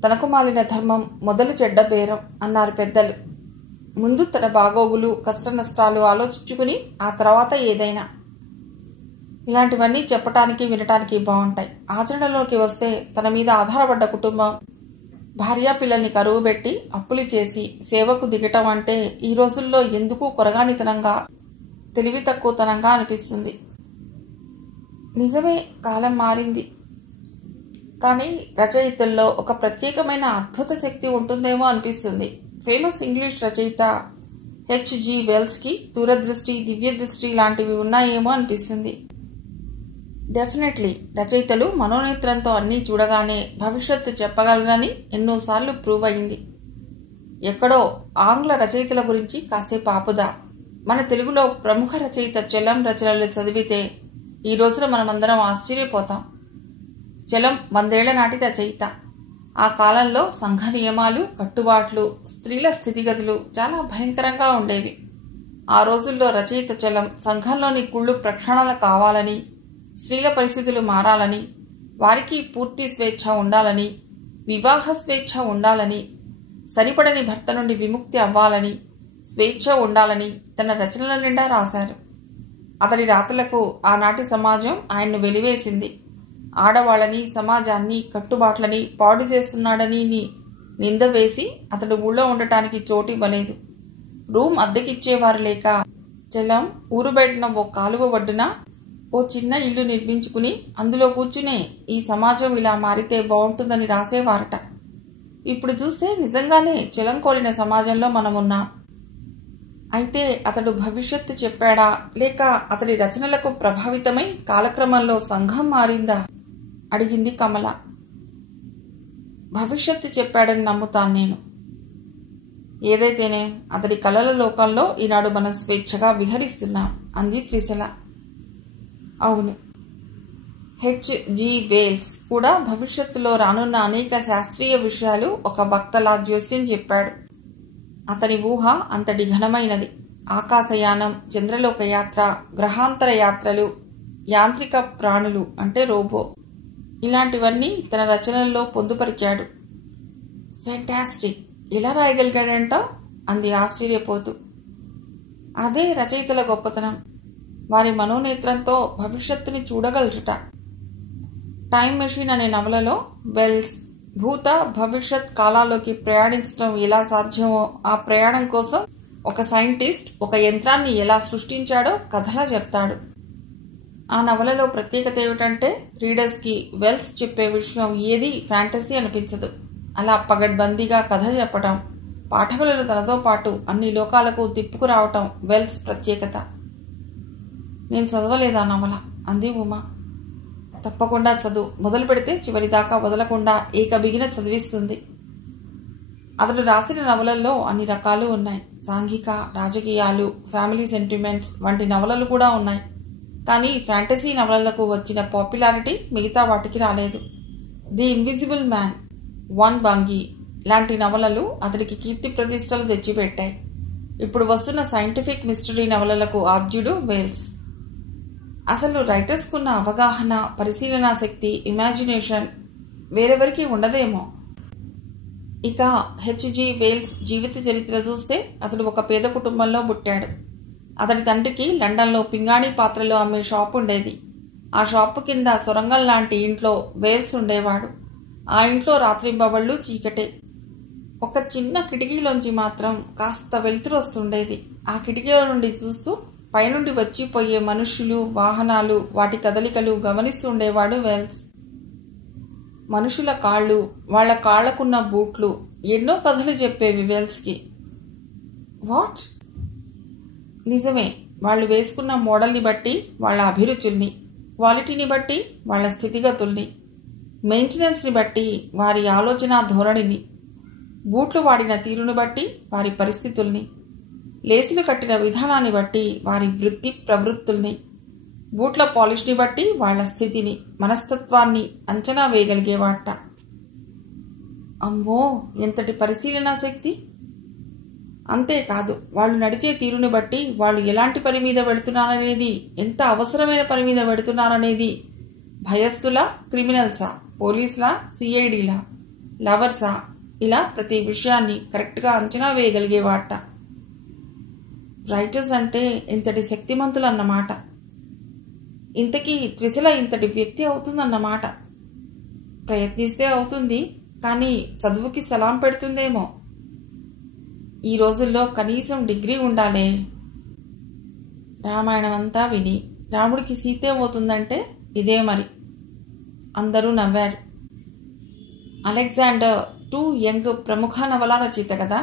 తనకు మాలిన ధర్మం మొదలు చెడ్డ బేరం అన్నారు పెద్దలు. ముందు తన బాగోగులు, కష్ట నష్టాలు ఆలోచించుకుని ఆ తర్వాత ఏదైనా. ఇలాంటివన్నీ చెప్పటానికి, వినటానికి బాగుంటాయి. ఆచరణలోకి వస్తే తన మీద ఆధారపడ్డ కుటుంబం, భార్యా పిల్లల్ని కరువు పెట్టి అప్పులు చేసి సేవకు దిగటం అంటే ఈ రోజుల్లో ఎందుకు కొరగానితనంగా, తెలివి తక్కువతనంగా అనిపిస్తుంది. నిజమే, కాలం మారింది. కానీ రచయితల్లో ఒక ప్రత్యేకమైన అద్భుత శక్తి ఉంటుందేమో అనిపిస్తుంది. ఫేమస్ ఇంగ్లీష్ రచయిత హెచ్.జి. వెల్స్కి దూరదృష్టి, దివ్యదృష్టి లాంటివి ఉన్నాయేమో అనిపిస్తుంది. డెఫినెట్లీ రచయితలు మనోనేత్రంతో అన్నీ చూడగానే భవిష్యత్తు చెప్పగలరని ఎన్నోసార్లు ప్రూవ్ అయింది. ఎక్కడో ఆంగ్ల రచయితల గురించి కాసేపు ఆపుదా. మన తెలుగులో ప్రముఖ రచయిత చలం రచనలు చదివితే ఈ రోజున మనమందరం ఆశ్చర్యపోతాం. చలం 100 ఏళ్ల నాటి రచయిత. ఆ కాలంలో సంఘ నియమాలు, కట్టుబాట్లు, స్త్రీల స్థితిగతులు చాలా భయంకరంగా ఉండేవి. ఆ రోజుల్లో రచయిత చలం సంఘంలోని కుళ్ళు ప్రక్షాళన కావాలని, స్త్రీల పరిస్థితులు మారాలని, వారికి పూర్తి స్వేచ్ఛ ఉండాలని, వివాహ స్వేచ్ఛ ఉండాలని, సరిపడని భర్త నుండి విముక్తి అవ్వాలని, స్వేచ్ఛ ఉండాలని తన రచనల నిండా రాశారు. అతడి రాతలకు ఆనాటి సమాజం ఆయన్ను వెలివేసింది. ఆడవాళ్లని, సమాజాన్ని, కట్టుబాట్లని పాడు చేస్తున్నాడని నింద వేసి అతడు ఊళ్ళో ఉండటానికి చోటు ఇవ్వలేదు. రూమ్ అద్దెకిచ్చేవారు లేక చలం ఊరు బయటన ఓ కాలువ ఒడ్డున ఓ చిన్న ఇల్లు నిర్మించుకుని అందులో కూర్చునే ఈ సమాజం ఇలా మారితే బాగుంటుందని రాసేవారట. ఇప్పుడు చూస్తే నిజంగానే చలం కోరిన సమాజంలో మనమున్నాం. అయితే అతడు భవిష్యత్తు చెప్పాడా, లేక అతడి రచనలకు ప్రభావితమై కాలక్రమంలో సంఘం మారిందా అడిగింది కమల. భవిష్యత్తు చెప్పాడని నమ్ముతాను నేను. ఏదైతేనే అతడి కలల లోకంలో ఈనాడు మనం స్వేచ్ఛగా విహరిస్తున్నాం అంది త్రిశల. అవును, హెచ్.జి. వేల్స్ కూడా భవిష్యత్తులో రానున్న అనేక శాస్త్రీయ విషయాలు ఒక వక్తలా జోస్యం చెప్పాడు. అతని ఊహ అంతటి ఘనమైనది. ఆకాశయానం, చంద్రలోక యాత్ర, గ్రహాంతర యాత్రలు, యాంత్రిక ప్రాణులు అంటే రోబో, ఇలాంటివన్నీ తన రచనల్లో పొందుపరిచాడు. ఫెంటాస్టిక్! ఎలా రాయగలిగాడంటావు? అంది ఆశ్చర్యపోతూ. అదే రచయితల గొప్పతనం. వారి మనోనేత్రంతో భవిష్యత్తుని చూడగలరుట. టైం మెషిన్ అనే నవలలో వెల్స్ భూత భవిష్యత్ కాలాల్లోకి ప్రయాణించడం ఎలా సాధ్యమో ఆ ప్రయాణం కోసం ఒక సైంటిస్ట్ ఒక యంత్రాన్ని ఎలా సృష్టించాడో కథలా చెప్తాడు. ఆ నవలలో ప్రత్యేకత ఏమిటంటే రీడర్స్కి వెల్స్ చెప్పే విషయం ఏది ఫ్యాంటసీ అనిపించదు. అలా పగడ్బందీగా కథ చెప్పటం, పాఠకులను తనతో పాటు అన్ని లోకాలకు తిప్పుకురావటం వెల్స్ ప్రత్యేకత. నేను చదవలేదా నవల అంది ఉమా. తప్పకుండా చదువు. మొదలు పెడితే చివరిదాకా వదలకుండా ఏకబిగిన చదివిస్తుంది. అతడు రాసిన నవలల్లో అన్ని రకాలు ఉన్నాయి. సాంఘిక, రాజకీయాలు, ఫ్యామిలీ సెంటిమెంట్స్ వంటి నవలలు కూడా ఉన్నాయి. కానీ ఫ్యాంటసీ నవలలకు వచ్చిన పాపులారిటీ మిగతా వాటికి రాలేదు. The invisible man, one bungee లాంటి నవలలు అతడికి కీర్తి ప్రతిష్టలు తెచ్చిపెట్టాయి. ఇప్పుడు వస్తున్న సైంటిఫిక్ మిస్టరీ నవలలకు ఆద్యుడు వేల్స్. అసలు రైటర్స్కున్న అవగాహన, పరిశీలనా శక్తి, ఇమాజినేషన్ వేరెవరికి ఉండదేమో. ఇక హెచ్జి వేల్స్ జీవిత చరిత్ర చూస్తే అతడు ఒక పేద కుటుంబంలో పుట్టాడు. అతడి తండ్రికి లండన్లో పింగాణీ పాత్రలు అమ్మే షాప్ ఉండేది. ఆ షాపు కింద సొరంగం లాంటి ఇంట్లో వేల్స్ ఉండేవాడు. ఆ ఇంట్లో రాత్రింబవళ్ళు చీకటే. ఒక చిన్న కిటికీలోంచి మాత్రం కాస్త వెలుతురు వస్తుండేది. ఆ కిటికీల నుండి చూస్తూ పైనుండి వచ్చిపోయే మనుష్యులు, వాహనాలు, వాటి కదలికలు గమనిస్తుండేవాడు వేల్స్. మనుషుల కాళ్ళు, వాళ్ల కాళ్లకున్న బూట్లు ఎన్నో కథలు చెప్పేవి వేల్స్కి. వాట్? నిజమే. వాళ్ళు వేసుకున్న మోడల్ని బట్టి వాళ్ళ అభిరుచుల్ని, క్వాలిటీని బట్టి వాళ్ళ స్థితిగతుల్ని, మెయింటెనెన్స్ని బట్టి వారి ఆలోచన ధోరణిని, బూట్లు వాడిన తీరును బట్టి వారి పరిస్థితుల్ని, లేసులు కట్టిన విధానాన్ని బట్టి వారి వృత్తి ప్రవృత్తుల్ని, బూట్ల పాలిష్ని బట్టి వాళ్ల స్థితిని, మనస్తత్వాన్ని అంచనా వేయగలిగేవాట. అమ్మో, ఎంతటి పరిశీలనా శక్తి! అంతేకాదు, వాళ్ళు నడిచే తీరుని బట్టి వాళ్ళు ఎలాంటి పని మీద వెళుతున్నారనేది, ఎంత అవసరమైన పని మీద వెళుతున్నారనేది, భయస్థులా, క్రిమినల్సా, పోలీసులా, సిఐడిలా, లవర్సా, ఇలా ప్రతి విషయాన్ని కరెక్ట్గా అంచనా వేయగలిగేవాట. రైటర్స్ అంటే ఇంతటి శక్తిమంతులన్నమాట. ఇంతకీ త్రిశల ఇంతటి వ్యక్తి అవుతుందన్నమాట. ప్రయత్నిస్తే అవుతుంది, కానీ చదువుకి సలాం పెడుతుందేమో. ఈ రోజుల్లో కనీసం డిగ్రీ ఉండాలే. రామాయణం అంతా విని రాముడికి సీతేమవుతుందంటే ఇదే మరి. అందరూ నవ్వారు. అలెగ్జాండర్ టూ యంగ్ ప్రముఖ నవలా రచయిత కదా.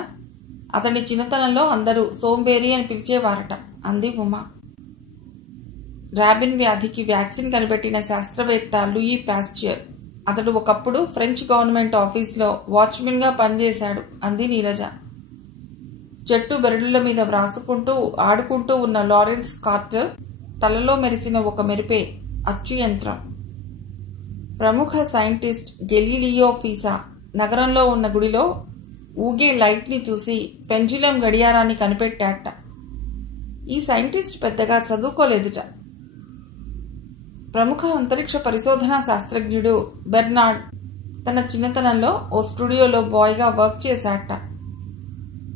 అతని చిన్నతనంలో అందరూ సోంబేరి అని పిలిచేవారట అంది ఉమా. ర్యాబిన్ వ్యాధికి వ్యాక్సిన్ కనిపెట్టిన శాస్త్రవేత్త లూయి పాస్చర్. అతడు ఒకప్పుడు ఫ్రెంచ్ గవర్నమెంట్ ఆఫీస్లో వాచ్మెన్గా పనిచేశాడు అంది నీరజ. చెట్టు బెరడుల మీద వ్రాసుకుంటూ ఆడుకుంటూ ఉన్న లారెన్స్ కార్టర్ తలలో మెరిసిన ఒక మెరిపే అచ్చు యంత్రం. ప్రముఖ సైంటిస్ట్ గెలీలియో ఫీసా నగరంలో ఉన్న గుడిలో ఊగే లైట్ని చూసి పెండ్యులం గడియారాన్ని కనిపెట్టాట. ఈ సైంటిస్ట్ పెద్దగా చదువుకోలేదుట. ప్రముఖ అంతరిక్ష పరిశోధనా శాస్త్రజ్ఞుడు బెర్నార్డ్ తన చిన్నతనంలో ఓ స్టూడియోలో బాయ్గా వర్క్ చేశాట.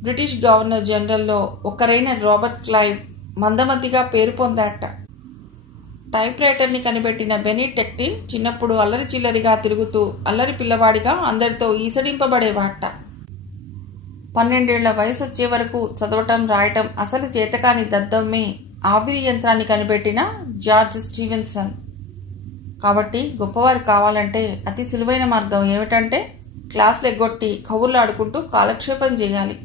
బ్రిటిష్ గవర్నర్ జనరల్లో ఒకరైన రాబర్ట్ క్లైవ్ మందమతిగా పేరు పొందాట. టైప్ రైటర్ని కనిపెట్టిన బెనీ టెక్టిన్ చిన్నప్పుడు అల్లరి చిల్లరిగా తిరుగుతూ అల్లరి పిల్లవాడిగా అందరితో ఈసడింపబడేవాట. 12 ఏళ్ల వయసు వచ్చే వరకు చదవటం రాయటం అసలు చేతకాని దద్దమ్మే ఆవిరి యంత్రాన్ని కనిపెట్టిన జార్జ్ స్టీవెన్సన్. కాబట్టి గొప్పవారు కావాలంటే అతి సులువైన మార్గం ఏమిటంటే క్లాసులు ఎగ్గొట్టి కబుర్లు ఆడుకుంటూ కాలక్షేపం చేయాలి.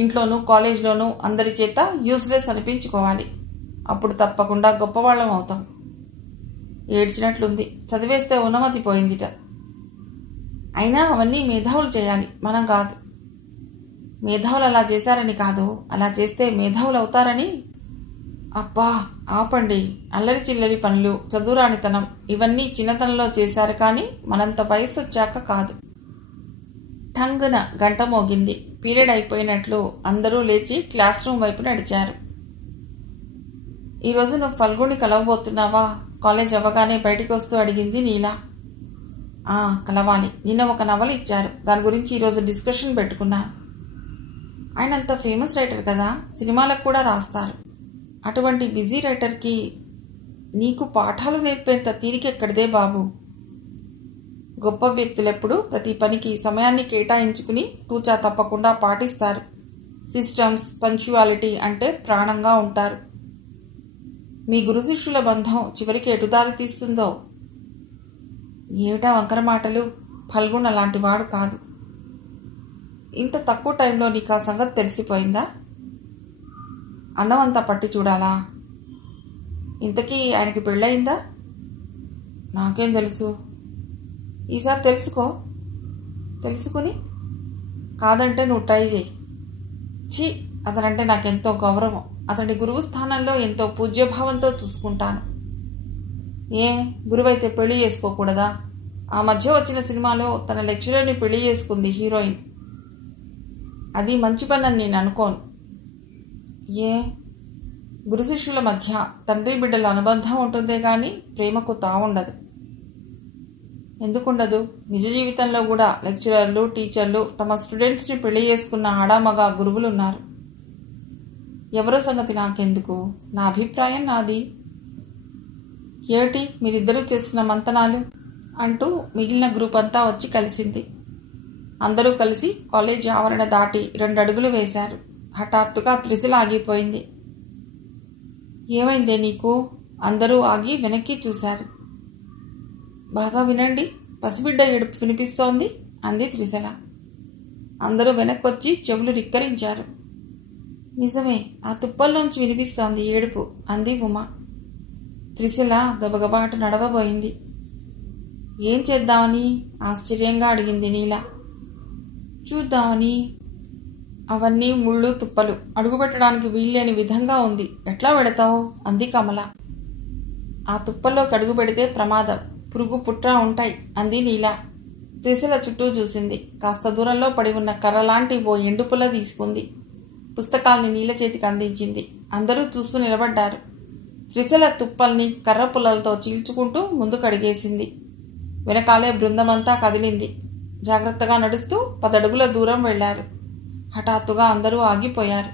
ఇంట్లోనూ కాలేజ్లోనూ అందరి చేత యూజ్లెస్ అనిపించుకోవాలి. అప్పుడు తప్పకుండా గొప్పవాళ్ళం అవుతాం. ఏడ్చినట్లుంది. చదివేస్తే ఉన్నమతి పోయిందిట. అయినా అవన్నీ మేధావులు చేయాలి, మనం కాదు. మేధావులు అలా చేశారని కాదు, అలా చేస్తే మేధావులు అవుతారని. అబ్బా ఆపండి. అల్లరి చిల్లరి పనులు, చదువురానితనం ఇవన్నీ చిన్నతనంలో చేశారు, కానీ మనంత వయసు వచ్చాక కాదు. ఠంగున గంట మోగింది. పీరియడ్ అయిపోయినట్లు అందరూ లేచి క్లాస్ రూమ్ వైపు నడిచారు. ఈరోజు నువ్వు ఫల్గుని కలవబోతున్నావా? కాలేజ్ అవ్వగానే బయటికి వస్తూ అడిగింది నీలా. కలవాలి. నిన్న ఒక నవల ఇచ్చారు, దాని గురించి ఈరోజు డిస్కషన్ పెట్టుకున్నా. ఆయన అంత ఫేమస్ రైటర్ కదా, సినిమాలకు కూడా రాస్తారు. అటువంటి బిజీ రైటర్కి నీకు పాఠాలు నేర్పేంత తీరికెక్కడిదే బాబు. గొప్ప వ్యక్తులెప్పుడు ప్రతి పనికి సమయాన్ని కేటాయించుకుని తూచా తప్పకుండా పాటిస్తారు. సిస్టమ్స్, పంక్చువాలిటీ అంటే ప్రాణంగా ఉంటారు. మీ గురు శిష్యుల బంధం చివరికి ఎటుదారి తీస్తుందో. ఏమిటా వంకర మాటలు? ఫల్గున్ అలాంటి వాడు కాదు. ఇంత తక్కువ టైంలో నీకు ఆ సంగతి తెలిసిపోయిందా? అన్నమంతా పట్టి చూడాలా? ఇంతకీ ఆయనకి పెళ్ళయిందా? నాకేం తెలుసు. ఈసారి తెలుసుకుని కాదంటే నువ్వు ట్రై చేయి. ఛీ, అతనంటే నాకెంతో గౌరవం. అతడి గురువు స్థానంలో ఎంతో పూజ్యభావంతో చూసుకుంటాను. గురువైతే పెళ్లి చేసుకోకూడదా? ఆ మధ్య వచ్చిన సినిమాలో తన లెక్చరర్ని పెళ్లి చేసుకుంది హీరోయిన్. అది మంచి పని అని నేను అనుకోను. గురు శిష్యుల మధ్య తండ్రి బిడ్డల అనుబంధం ఉంటుందే కానీ ప్రేమకు తావుండదు. ఎందుకుండదు? నిజ జీవితంలో కూడా లెక్చరర్లు, టీచర్లు తమ స్టూడెంట్స్ని పెళ్లి చేసుకున్న ఆడామగా గురువులున్నారు. ఎవరో సంగతి నాకెందుకు, నా అభిప్రాయం నాది. ఏమిటి మీరిద్దరూ చేసిన మంతనాలు అంటూ మిగిలిన గ్రూప్ అంతా వచ్చి కలిసింది. అందరూ కలిసి కాలేజ్ ఆవరణ దాటి 2 అడుగులు వేశారు. హఠాత్తుగా త్రిశిల ఆగిపోయింది. ఏమైందే నీకు? అందరూ ఆగి వెనక్కి చూశారు. బాగా వినండి, పసిబిడ్డ ఏడుపు వినిపిస్తోంది అంది త్రిశల. అందరూ వెనక్కొచ్చి చెవులు రిక్కరించారు. నిజమే, ఆ తుప్పల్లోంచి వినిపిస్తోంది ఏడుపు అంది ఉమ. త్రిశల గబగబాటు నడవబోయింది. ఏం చేద్దామని ఆశ్చర్యంగా అడిగింది నీల. చూద్దామని. అవన్నీ ముళ్ళు తుప్పలు, అడుగుపెట్టడానికి వీల్లేని విధంగా ఉంది. ఎట్లా పెడతావు అంది కమల. ఆ తుప్పల్లోకి అడుగు పెడితే ప్రమాదం, పురుగు పుట్ర ఉంటాయి అంది నీల. త్రిశల చుట్టూ చూసింది. కాస్త దూరంలో పడి ఉన్న కర్రలాంటి ఓ ఎండుపుల్ల తీసుకుంది. పుస్తకాల్ని నీల చేతికి అందించింది. అందరూ చూస్తూ నిలబడ్డారు. త్రిశల తుప్పల్ని కర్ర పుల్లలతో చీల్చుకుంటూ ముందుకు అడిగేసింది. వెనకాలే బృందమంతా కదిలింది. జాగ్రత్తగా నడుస్తూ 10 అడుగుల దూరం వెళ్లారు. హఠాత్తుగా అందరూ ఆగిపోయారు.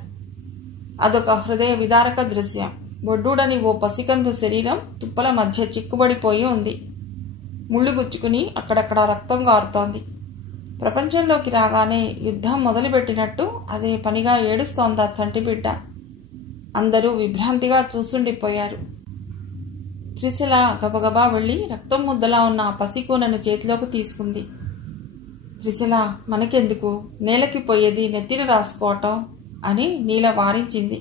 అదొక హృదయ విదారక దృశ్యం. బొడ్డూడని ఓ పసికందు శరీరం తుప్పల మధ్య చిక్కుబడిపోయి ఉంది. ముళ్ళు గుచ్చుకుని అక్కడక్కడ రక్తం గారుతోంది. ప్రపంచంలోకి రాగానే యుద్ధం మొదలుపెట్టినట్టు అదే పనిగా ఏడుస్తోందా చంటిబిడ్డ. అందరూ విభ్రాంతిగా చూస్తుండిపోయారు. త్రిశల గబగబా వెళ్లి రక్తం ముద్దలా ఉన్న ఆ పసికూనను చేతిలోకి తీసుకుంది. త్రిశల, మనకెందుకు, నేలకి పోయేది నెత్తిన రాసుకోవటం అని నీల వారించింది.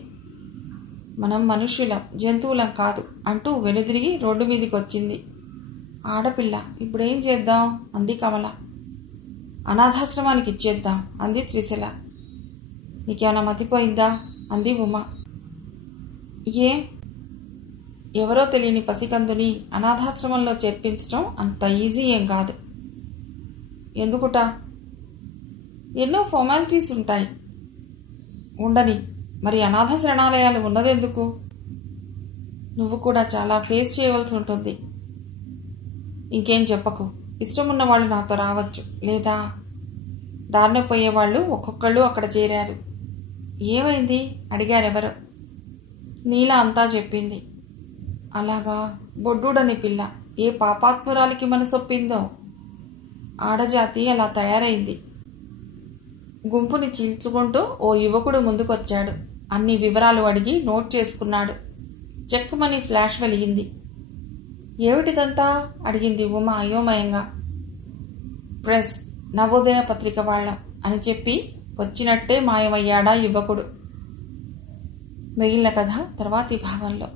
మనం మనుష్యులం, జంతువులం కాదు అంటూ వెనుదిరిగి రోడ్డు మీదికి వచ్చింది. ఆడపిల్ల, ఇప్పుడేం చేద్దాం అంది కమల. అనాథాశ్రమానికి ఇచ్చేద్దాం అంది త్రిశల. నీకేమైనా మతిపోయిందా అంది ఉమ. ఎవరో తెలియని పసికందుని అనాథాశ్రమంలో చేర్పించటం అంత ఈజీ ఏం కాదు. ఎందుకుట? ఎన్నో ఫార్మాలిటీస్ ఉంటాయి. ఉండని, మరి అనాథ శరణాలయాలు ఉన్నదెందుకు? నువ్వు కూడా చాలా ఫేస్ చేయవలసి ఉంటుంది. ఇంకేం చెప్పకు. ఇష్టమున్న వాళ్ళు నాతో రావచ్చు, లేదా దారిన పోయేవాళ్ళు ఒక్కొక్కళ్ళు అక్కడ చేరారు. ఏమైంది అడిగారెవరో. నీల అంతా చెప్పింది. అలాగా, బొడ్డూడని పిల్ల ఏ పాపాత్మురాలికి మనసొప్పిందో. ఆడజాతి అలా తయారైంది. గుంపుని చీల్చుకుంటూ ఓ యువకుడు ముందుకొచ్చాడు. అన్ని వివరాలు అడిగి నోట్ చేసుకున్నాడు. చెక్కుమని ఫ్లాష్ వెలిగింది. ఏమిటిదంతా అడిగింది ఉమ అయోమయంగా. ప్రెస్, నవోదయ పత్రిక వాళ్ళం అని చెప్పి వచ్చినట్టే మాయమయ్యాడా యువకుడు. మిగిలిన కథ తర్వాతి భాగంలో.